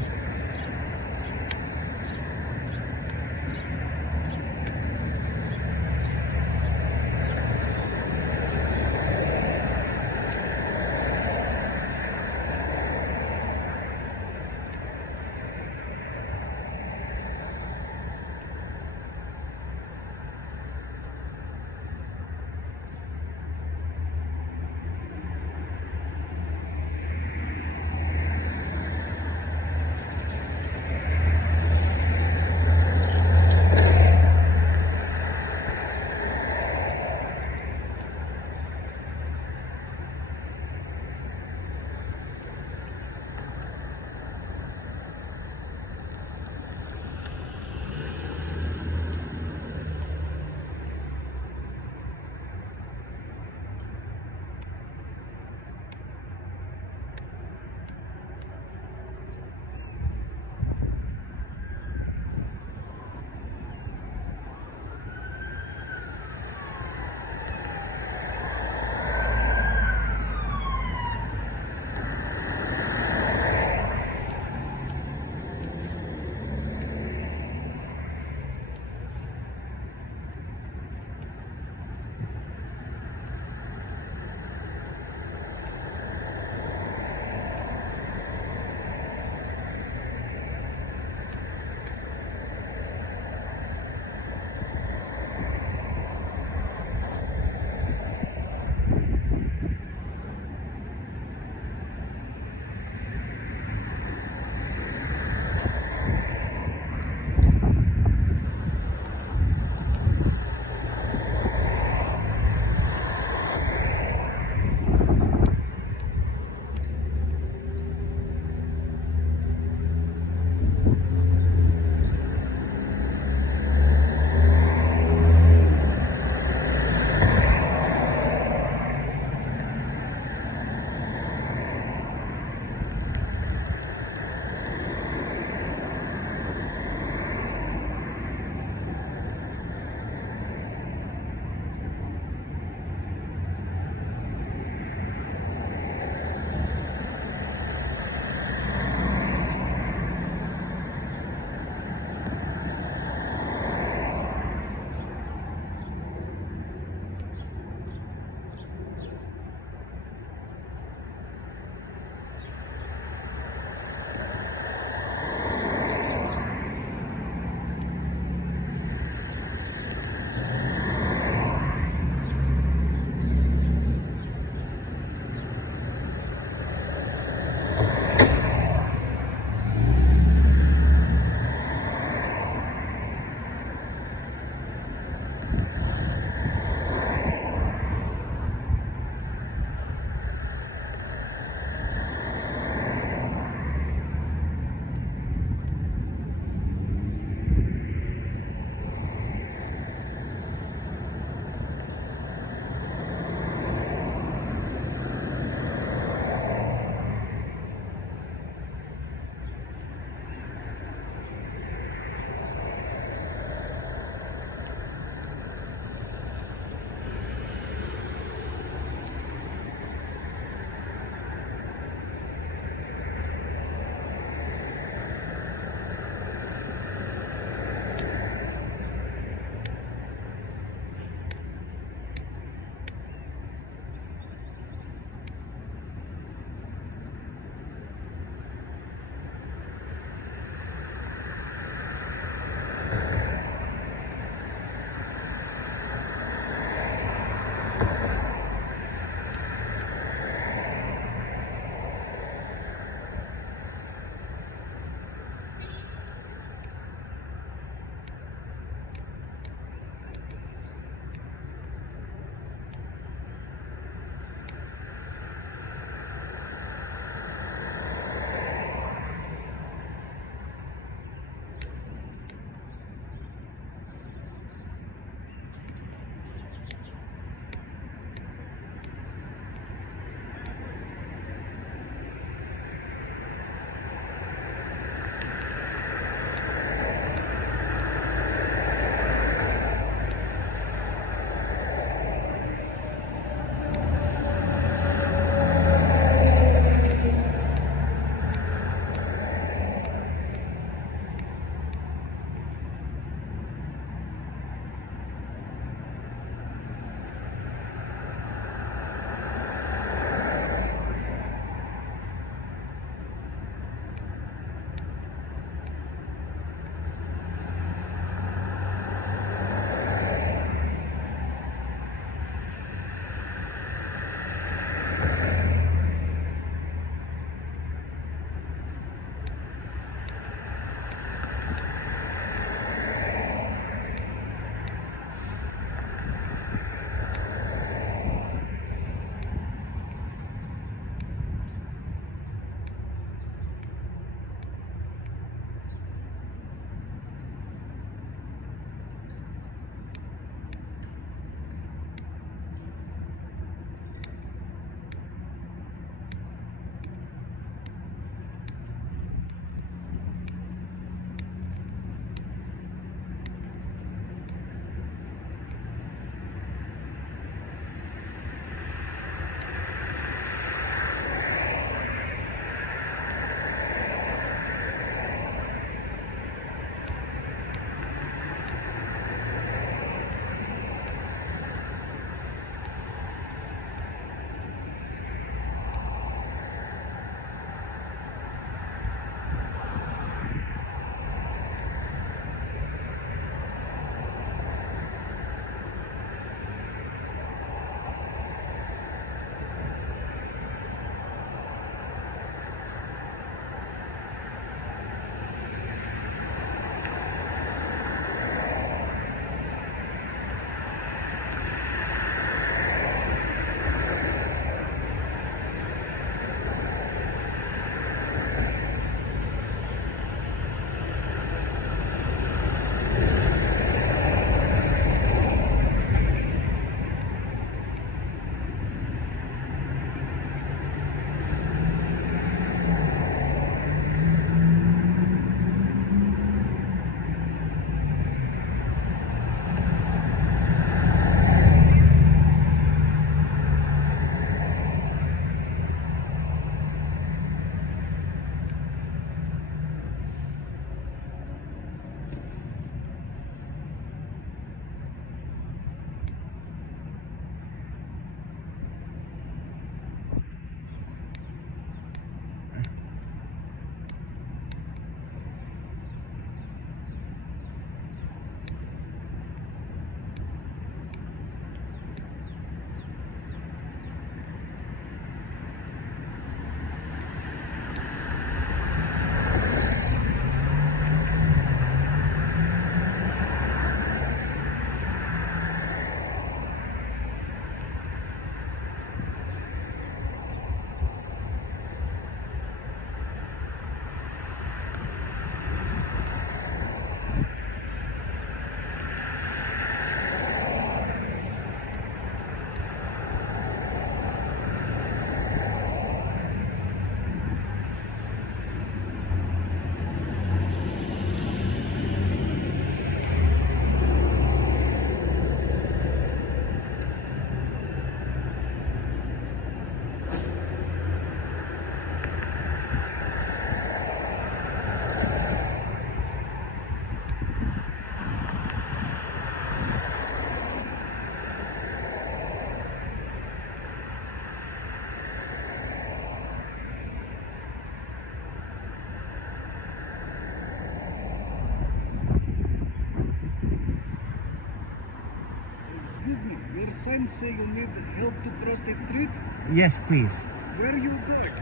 friend say you need help to cross the street? Yes, please. Where are you going?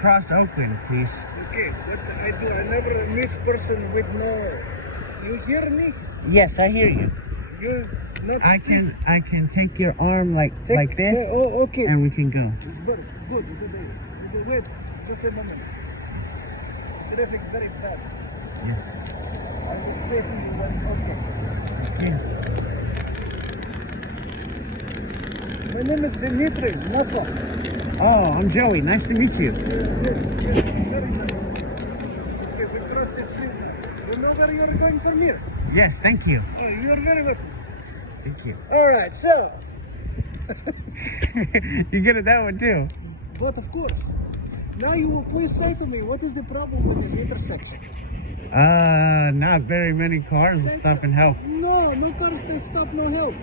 Cross Oakland, please. Okay, what I do, I never meet person with no... You hear me? Yes, I hear you. You not I see? can take your arm like this, Oh, okay. and we can go. Good, good, good. Wait, just a moment. Traffic very bad. Yes. I will say to you when okay. Okay. My name is Dimitri, Napa. Oh, I'm Joey. Nice to meet you. Yes, very nice. Okay, we cross the street now. You know where you are going from here? Yes, thank you. Oh, you are very welcome. Thank you. Alright, so, You get it that one too. but of course, now you will please say to me, what is the problem with this intersection? Not very many cars will stop and help. No cars they stop, no help.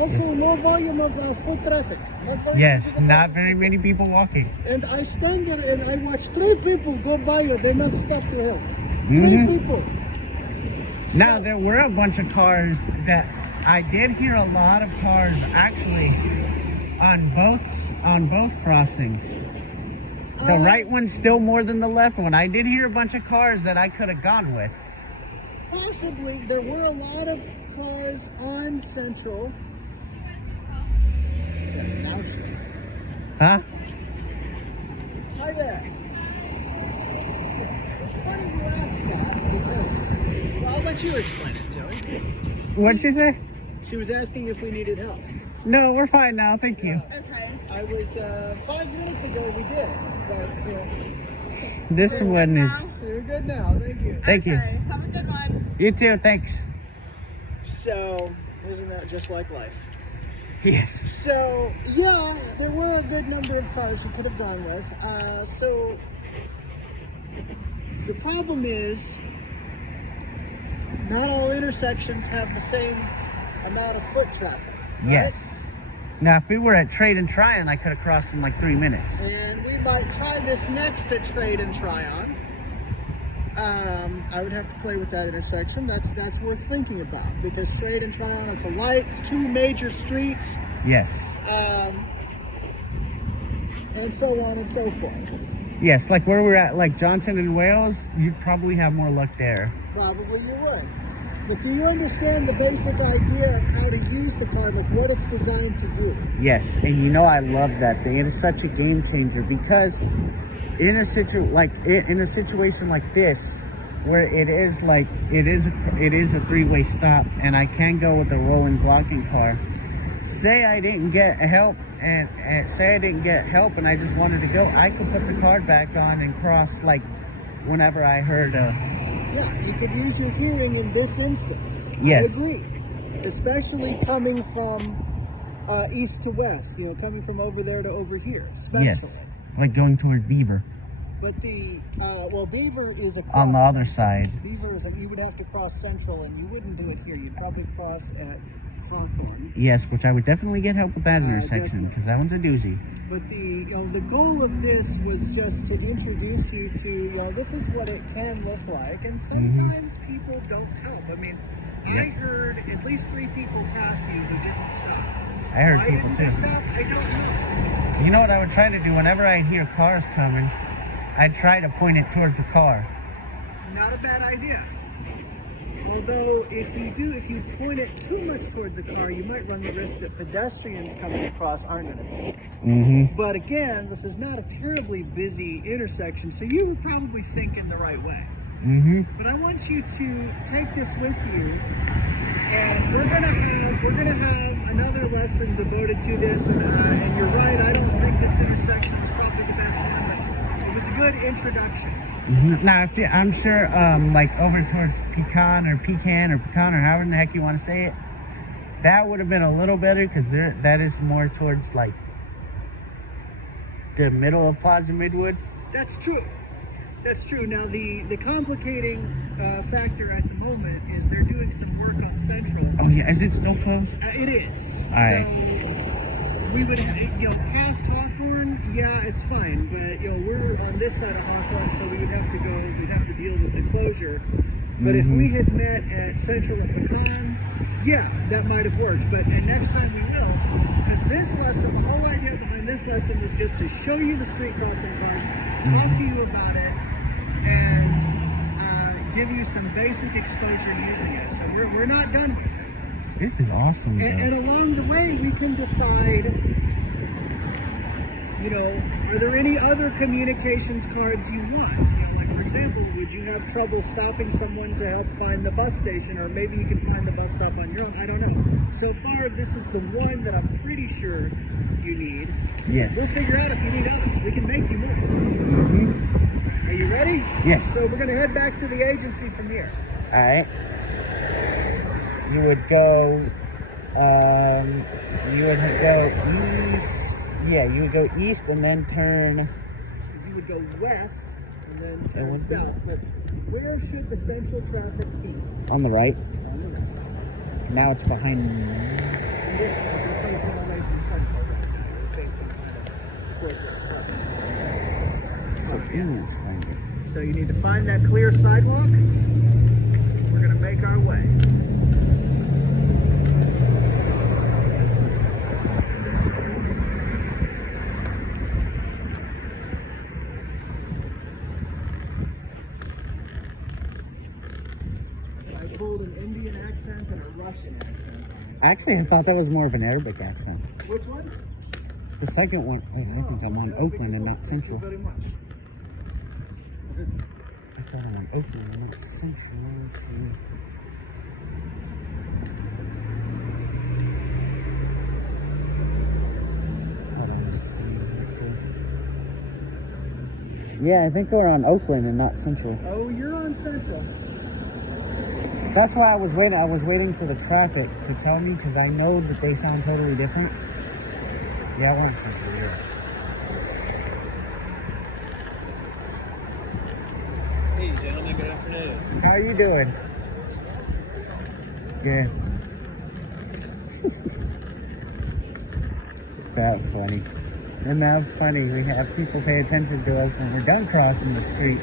Also, no volume of foot traffic. No volume Yes, of people not passing. very many people walking. And I stand there and I watch 3 people go by you. They not stop to help. 3 Mhm. people. Now there were a bunch of cars that I did hear a lot of cars actually on both crossings. The right one's still more than the left one. I did hear a bunch of cars that I could have gone with. Possibly, there were a lot of cars on Central. Huh? Hi there. It's funny you ask that because, well, I'll let you explain it, Joey. What'd she say? She was asking if we needed help. No, we're fine now. Thank you. Okay. I was, 5 minutes ago we did, but, you know, This one is. you're good now, thank you. Thank you. Okay, have a good one. You too. Thanks. So, isn't that just like life? Yes. So, yeah, there were a good number of cars you could have gone with. So, the problem is, not all intersections have the same amount of foot traffic. right? Yes. Now, if we were at Trade and Tryon, I could have crossed in like 3 minutes. And we might try this next at Trade and Tryon. I would have to play with that intersection. That's worth thinking about because Trade and Tryon, it's a light, 2 major streets, Yes. and so on and so forth. Yes, like where we're at, like Johnson and Wales, you'd probably have more luck there. Probably you would. But do you understand the basic idea of how to use the car, like what it's designed to do? Yes, and you know I love that thing. It is such a game changer because in a situation like this, where it is a 3-way stop, and I can go with a rolling blocking car. Say I didn't get help, and I just wanted to go, I could put the car back on and cross like whenever I heard. Yeah, you could use your hearing in this instance. Yes. I agree. Especially coming from east to west, you know, coming from over there to over here, especially. Yes, like going towards Beaver But the, Beaver is across. on the other side. Beaver is, you would have to cross Central, and you wouldn't do it here. You'd probably cross at Hawthorne. Yes, which I would definitely get help with that intersection definitely. because that one's a doozy. But the goal of this was just to introduce you to, this is what it can look like. And sometimes people don't help. I mean, I heard at least 3 people pass you who didn't stop. I heard Why people didn't too. they stop? I don't know. You know what I would try to do whenever I hear cars coming? I'd try to point it towards the car. Not a bad idea. Although, if you point it too much towards the car, you might run the risk that pedestrians coming across aren't going to see it. Mm-hmm. But again, this is not a terribly busy intersection, so you were probably thinking the right way. Mm-hmm. But I want you to take this with you, and we're gonna have another lesson devoted to this. And you're right, I don't think this intersection is probably the best one, but it was a good introduction. Mm-hmm. Now, I'm sure, like over towards Pecan or however in the heck you want to say it, that would have been a little better because that is more towards like the middle of Plaza Midwood. That's true. That's true. Now, the complicating factor at the moment is they're doing some work on Central. Oh yeah, is it still closed? It is. All right. So we would, past Hawthorne, yeah, it's fine. But, we're on this side of Hawthorne, so we'd have to deal with the closure. But if we had met at Central and Pecan, yeah, that might have worked. And next time we will. in this lesson was just to show you the street crossing card, talk to you about it, and give you some basic exposure using it. So we're not done with it. This is awesome, And along the way, we can decide, you know, are there any other communications cards you want? You know, like for example, would you have trouble stopping someone to help find the bus station, or maybe you can find the bus stop on your own? I don't know. So far, this is the one that I'm pretty sure you need. Yes. We'll figure out if you need others. We can make you more. Mm-hmm. Are you ready? Yes. So we're going to head back to the agency from here. Alright. You would go east. Yeah, you would go east and then turn. You would go west and then That turn would be- south. But where should the central traffic be? On the right. On the left. Now it's behind. And this is facing away from Central. We're facing kind of corporate front. So you need to find that clear sidewalk. We're going to make our way. I pulled an Indian accent and a Russian accent. Actually, I thought that was more of an Arabic accent. Which one? The second one, I think I'm on Oakland and not Central. Thank you very much. I thought I'm on Oakland and not Central. Let's see. Hold on, let's see. Yeah, I think we're on Oakland and not Central. Oh, you're on Central. That's why I was waiting. I was waiting for the traffic to tell me because I know that they sound totally different. Yeah, we're on Central. Yeah. Hey, gentlemen, good afternoon. How are you doing? Good. That's funny. Isn't that funny? We have people pay attention to us when we're done crossing the street.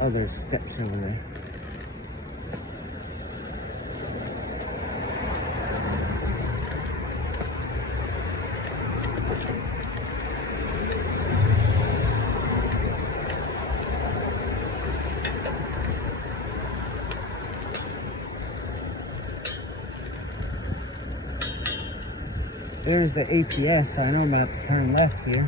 Oh, there's steps over there. There's the APS, so I know I'm gonna have to turn left here.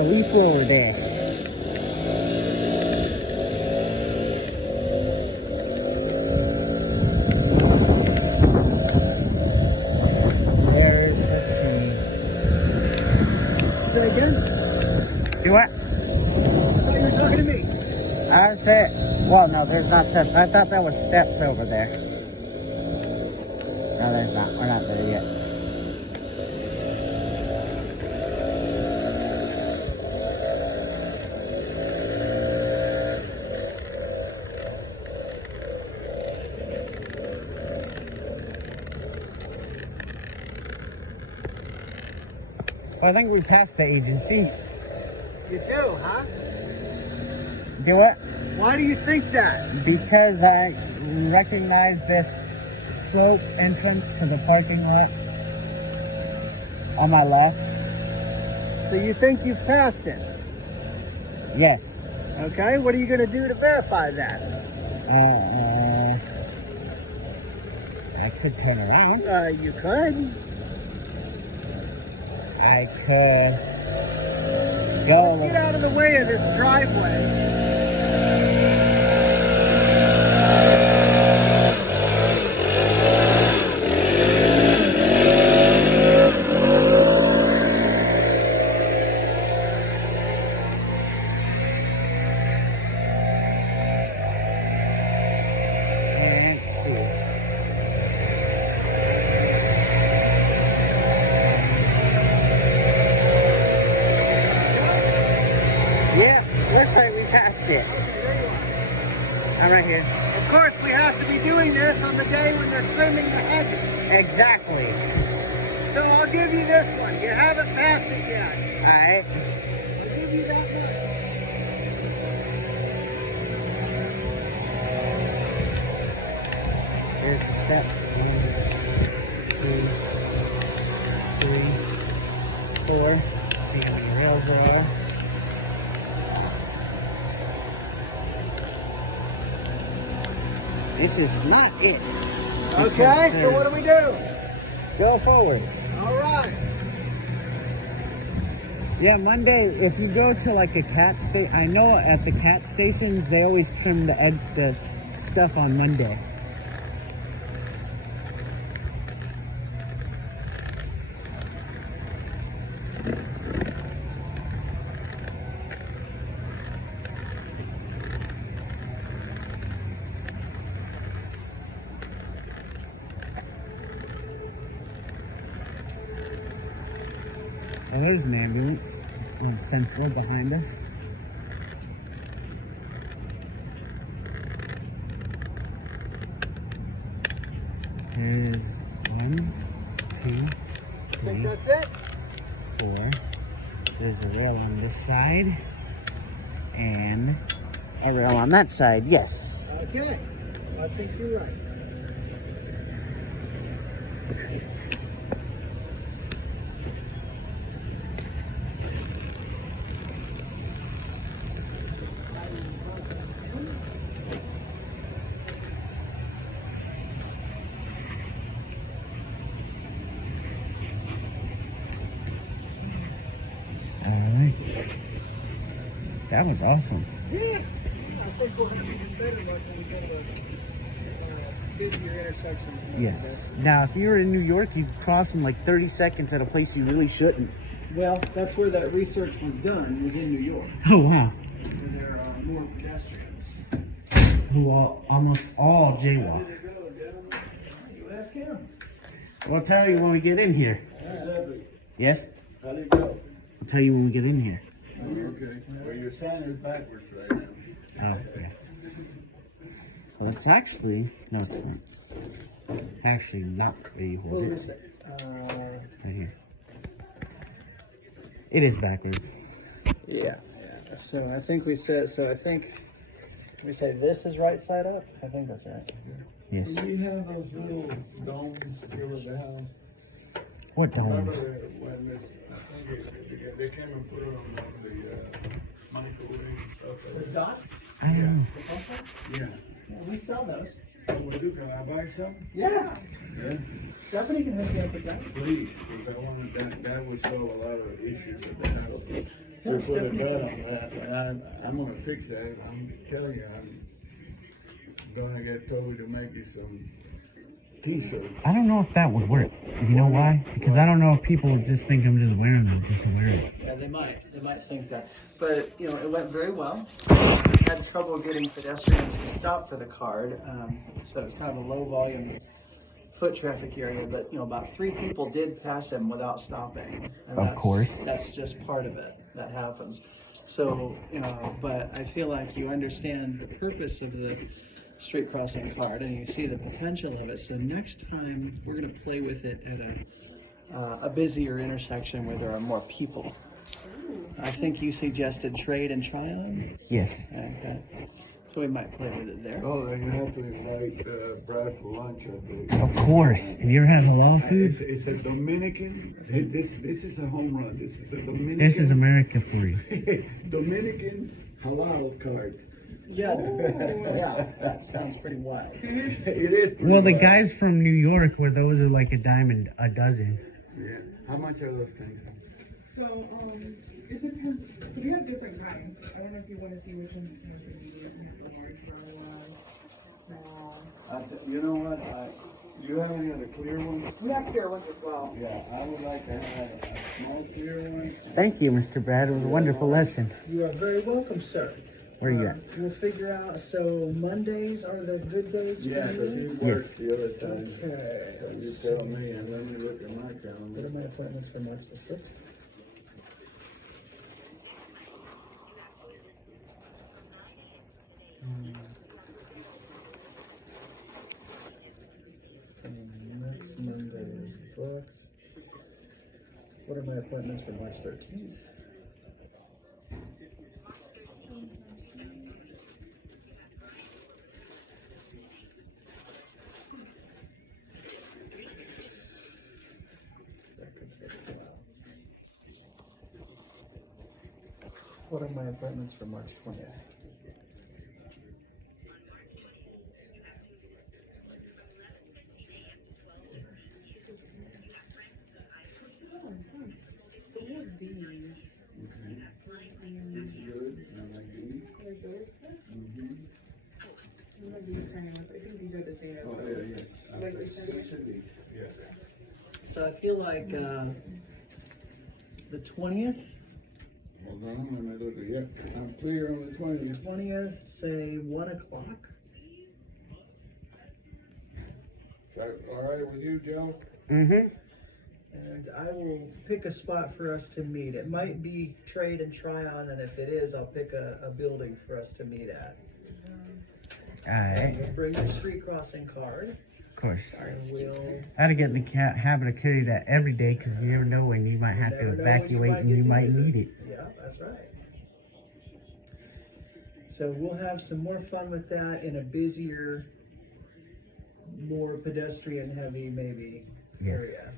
a leaf blower there. There's, let's see. Say again? Do what? I thought you were talking to me. I said, well, no, there's not steps. I thought that was steps over there. No, there's not. We're not there yet. Well, I think we passed the agency. You do, huh? Do what? Why do you think that? Because I recognize this slope entrance to the parking lot on my left. So you think you've passed it? Yes. Okay, what are you going to do to verify that? I could turn around. You could. I could go. Let's get out of the way of this driveway. I'm right here. Of course, we have to be doing this on the day when they're trimming the hedges. Exactly. So I'll give you this one. You haven't passed it yet. Alright. I'll give you that one. Here's the step. 1, 2, 3, 4. See how many rails there are. This is not it. Okay, so what do we do? Go forward. All right. Yeah, Monday, if you go to like a cat station, I know at the cat stations, they always trim the stuff on Monday. Oh, there's an ambulance on Central behind us. There's 1, 2, 3, Think that's it? 4. There's a rail on this side and a rail on that side. Yes. Okay. I think you're right. Alright. That was awesome. Yeah. I think we'll have to do better like when we go to busier intersections. Yes. Now, if you were in New York, you could cross in like 30 seconds at a place you really shouldn't. Well, that's where that research was done, was in New York. Oh, wow. Where there are more pedestrians. Who almost all jaywalk. You ask him. We'll tell you when we get in here. Yes? How do you go? I'll tell you when we get in here. Okay. Well, your sign is backwards right now. Oh, yeah. Well, it's actually, no, it's not. Actually, not where you hold What it. is it? Right here. It is backwards. Yeah. So I think we said, we say this is right side up? I think that's right. Yes. Do you have those little domes here at the house? What Remember dome? when this, I think they came and put it on the microwave and stuff? The dots? I don't know. The pulsar? Yeah. Yeah, we sell those. What we do, can I buy some? Yeah. Yeah. Stephanie can hook you up with that. Please, because I wanted that would solve a lot of issues at the house. we put a bet on that, and I'm gonna fix that. I'm telling you, I'm gonna get Toby to make you some t-shirts. I don't know if that would work. You know why? Because I don't know if people would just think I'm just wearing them just to wear it. Yeah, they might think that. But, you know, it went very well. Had trouble getting pedestrians to stop for the card. So it was kind of a low volume foot traffic area, but, you know, about 3 people did pass him without stopping. And Of course. That's just part of it. That happens. So, you know, but I feel like you understand the purpose of the street crossing card and you see the potential of it. So next time we're going to play with it at a busier intersection where there are more people. I think you suggested trade and try on. Yes. Okay. So we might play with it there. Oh, then you have to invite Brad for lunch, I think. Of course. Have you ever had halal food? It's a Dominican. This is a home run. This is a Dominican. This is America for you. Dominican halal card. Yeah. Yeah. That sounds pretty wild. It is. Well, the guys from New York, where those are like $10 a dozen. Yeah. How much are those things? So, it depends. So we have different kinds. I don't know if you want to see which one's kind of medium. We have the large for a while. You know what? Do you have any of the clear ones? We have clear ones as well. Yeah, I would like to have a small clear one. Thank you, Mr. Brad. It was a wonderful lesson. You are very welcome, sir. Where you at? We'll figure out. So Mondays are the good days for Yeah, because you? he works the other time. Okay. So you tell me, and let me look at my What are calendar. my appointments for March the 6th? Next Monday is booked. What are my appointments for March 13th? That could take a while. What are my appointments for March 20th? So I feel like the 20th, Hold on, let me look at it. I'm clear on the 20th. 20th, say 1 o'clock. Is that all right with you, Joe? Mm-hmm. And I will pick a spot for us to meet. It might be trade and try on, and if it is, I'll pick a building for us to meet at. Alright. We'll bring the street crossing card, Of course. and we'll I gotta get in the habit of carrying that every day because you never know when you might have to never know when you evacuate might and get you to might use it. need it. Yeah, that's right. So we'll have some more fun with that in a busier, more pedestrian heavy maybe Yes. area.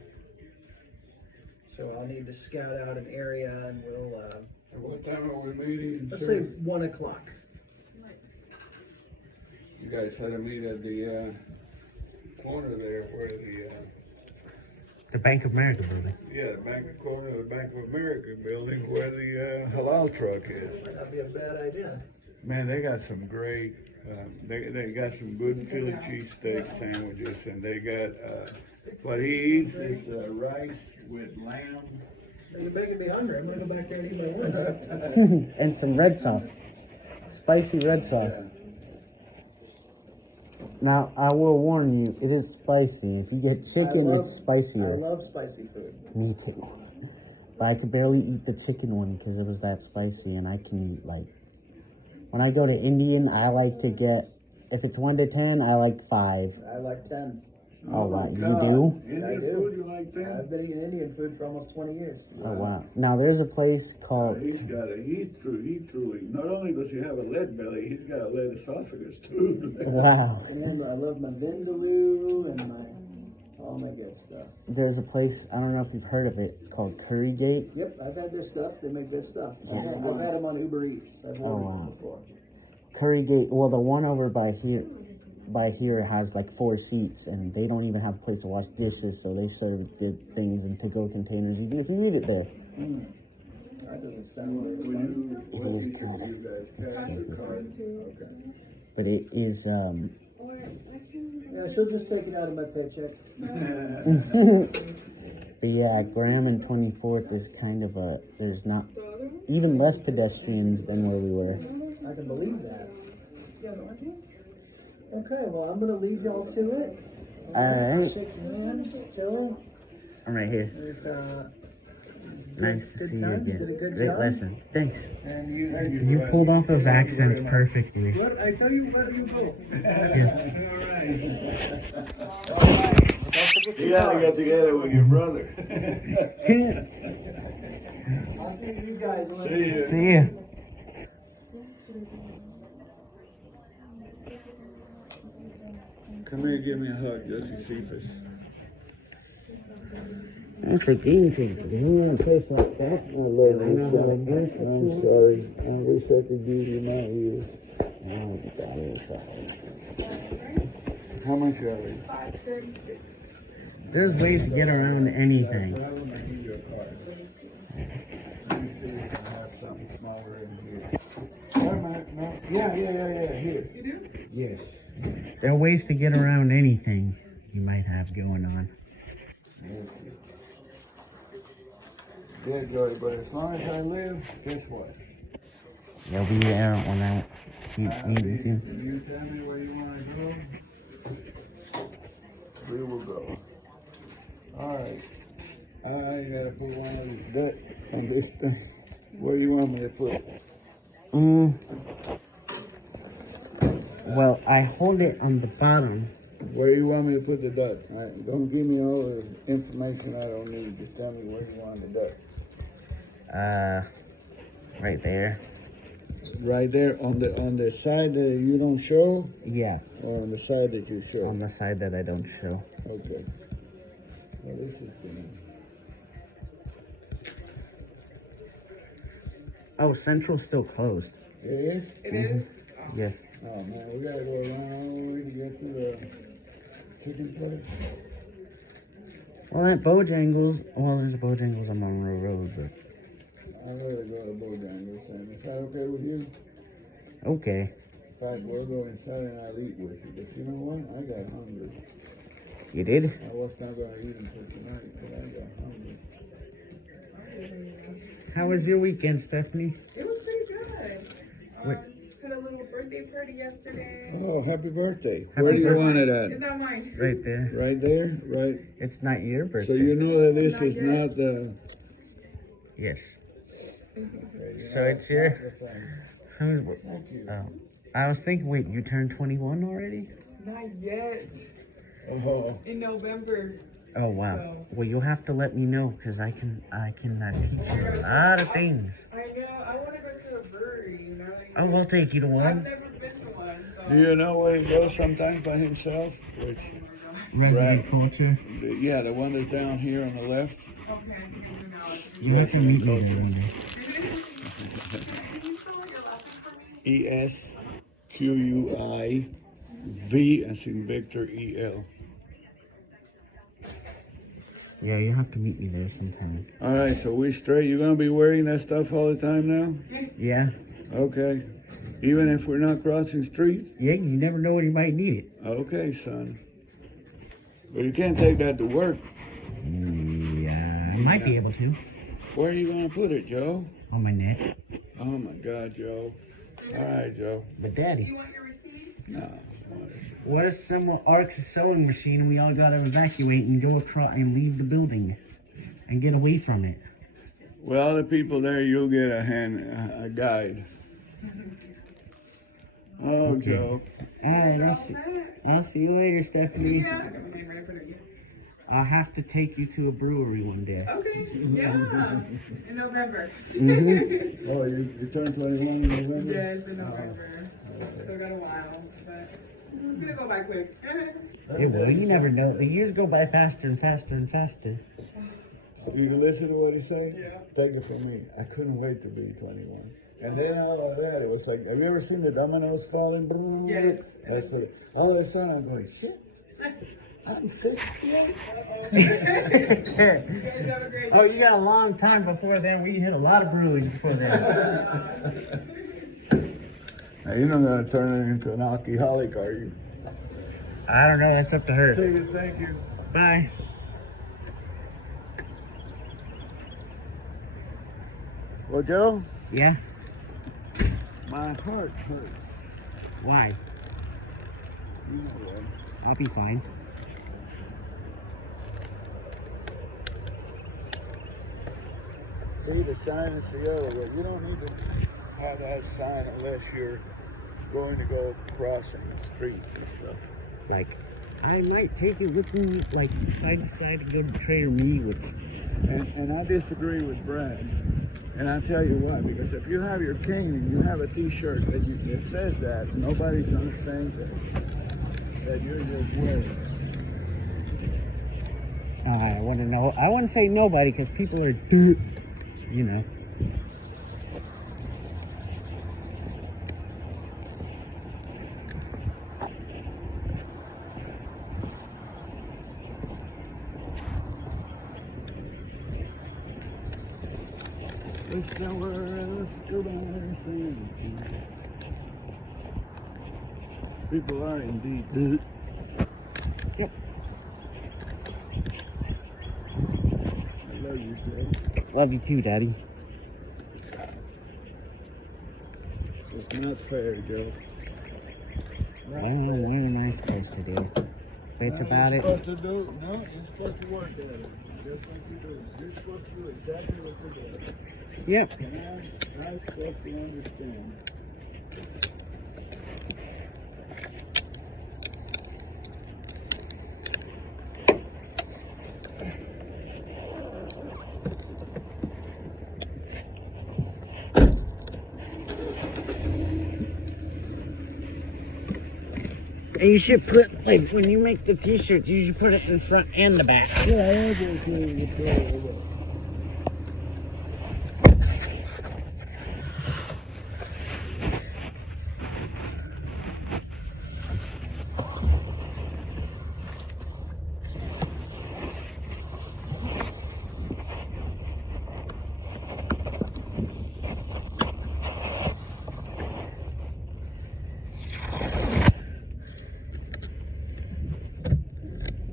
So I'll need to scout out an area and we'll, At what time are we meeting? let's sir? say 1 o'clock. You guys had a meet at the corner there where The Bank of America building. the corner of the Bank of America building where the halal truck is. Might not be a bad idea. Man, they got some great, they got some good Philly cheesesteak sandwiches, and they got, what he eats is rice with lamb. You're making me hungry. I'm gonna go back there and eat my lunch. And some red sauce. Spicy red sauce. Now, I will warn you, it is spicy. If you get chicken, it's I spicier. love spicy food. Me too. But I could barely eat the chicken one because it was that spicy, and I can eat, like... When I go to Indian, I like to get... If it's 1 to 10, I like 5. I like 10. Oh, wow. my You God. do? Indian I do. food, you like that? I've been eating Indian food for almost 20 years. Oh, wow. Now, there's a place called... He truly, not only does he have a lead belly, he's got a lead esophagus too. Wow. And I love my vindaloo and all my good stuff. There's a place, I don't know if you've heard of it, called Curry Gate. Yep, I've had this stuff. They make good stuff. Yes. I've had them on Uber Eats. I've Oh, ordered wow. them before. Curry Gate, well, the one over by here has like 4 seats, and they don't even have a place to wash dishes, so they serve the things in to-go containers, even if you eat it there. That doesn't sound like We fun. do, what do you guys, cash or card? Okay. But it is Yeah, she'll just take it out of my paycheck. but yeah, Graham and 24th is kind of there's not even less pedestrians than where we were. I can believe that. Okay, well, I'm gonna leave y'all to it. Alright. Shake your hands, Tilly. I'm right here. It was, Nice to good see you times, again. did a good Great job. lesson. Thanks. And You pulled off those accents perfectly. What? I tell you, let you go. You gotta get together with your brother. I'll see you guys later. See ya. See ya. Come here, give me a hug, Jesse Cephas. That's a game changer. You want a place like that? I love you, son. I'm sorry. I wish I could give you my ears. How much are they? $5.36. There's ways to get around anything. Tell them I give you a card. Let me see if I have something smaller in here. No. Yeah, here. You do? Yes. There are ways to get around anything you might have going on. Yeah, Joey, but as long as I live, guess what? You'll be there when I keep meeting you. If you tell me where you want to go, we will go. Alright. I gotta put one of that on this thing. Where do you want me to put it? Well, I hold it on the bottom. Where do you want me to put the duck? Don't give me all the information I don't need. Just tell me where you want the duck. Right there. Right there on the side that you don't show, Yeah, or on the side that you show? on the side that I don't show. Okay. Well, this is good. Oh, Central's still closed. It is? It is? Yes. Oh man, we gotta go around all the way to get to the chicken place. Well, at Bojangles, there's a Bojangles on Monroe Road, but I'd rather go to Bojangles, and is that okay with you? okay. In fact, we'll go inside and I'll eat with you, but you know what? I got hungry. You did? I was not gonna eat until tonight, but I got hungry. How was your weekend, Stephanie? It was pretty good. Wait. Had a little birthday party yesterday. Oh, happy birthday. Happy Where do you birthday. want it It's at? not mine. Right there. Right there? Right. It's not your birthday. So you know that this Not is yet. not the... Yes. So it's your... Thank you. Oh. I was thinking, wait, you turned 21 already? Not yet. Oh. In November. Oh, wow. So- Well, you'll have to let me know, because I can teach you a lot of things. I know. I want to go to a brewery, you know? Oh, I'll take you to I've one. never been to one, so. Do you know where he goes sometimes by himself? Which, Resident culture. yeah, the one that's down here on the left. Okay. You have to meet me there one day. Can you spell your last name for me? ESQUIV as in Victor EL. Yeah, you have to meet me there sometime. All right, so we straight. You gonna be wearing that stuff all the time now? Yeah? Okay. Even if we're not crossing streets? Yeah, you never know when you might need it. Okay, son. But you can't take that to work. Yeah, I might be able to. Where are you gonna put it, Joe? On my neck. Oh my God, Joe. All right, Joe. But Daddy, You want your receipt? No. what if someone arcs a sewing machine and we all gotta evacuate and go across and leave the building and get away from it? Well, the people there, you'll get a guide. Oh, Okay. Joe. Alright, I'll see you later, Stephanie. Yeah. I'll have to take you to a brewery one day. Okay. Yeah. In November. Mm-hmm. Oh, you turned 21 in November? Yes, in November. Still got a while, but it's gonna go by quick. It will, you never know. The years go by faster and faster and faster. Did you listen to what he said? Yeah. Take it from me. I couldn't wait to be 21. And then all of that, it was like, have you ever seen the dominoes falling? Yes. That's what, all of a sudden I'm going, shit. I'm 68. You guys have a great Oh, you got a long time before then. We hit a lot of brewing before then. Now, you're not going to turn it into an alcoholic, are you? I don't know. That's up to her. Take it, thank you. Bye. Well, Joe, Yeah? my heart hurts. Why? You know why. I'll be fine. See, the sign is the other way. You don't need to have that sign unless you're going to go crossing the streets and stuff. Like, I might take it with me, like, if I decide to go to Trader Mee, which, And I disagree with Brad. And I'll tell you why. Because if you have your king and you have a T-shirt that says that, nobody's going to think that you're your way. I want to know, I want to say nobody, because people are, you know. Wish there were a strawberry singing. People are indeed. Yep. I love you, Joe. Love you too, Daddy. It's not fair, Joe. Well, what am I supposed to do? Bitch about it? No, you're supposed to work at it. Just like you do. You're supposed to do exactly what you're doing. Yep. And I'm supposed to understand. And you should put, like, when you make the t-shirts, you should put it in the front and the back. Yeah, I am going to throw it away.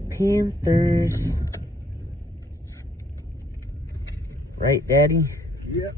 Panthers. Right, Daddy? Yep.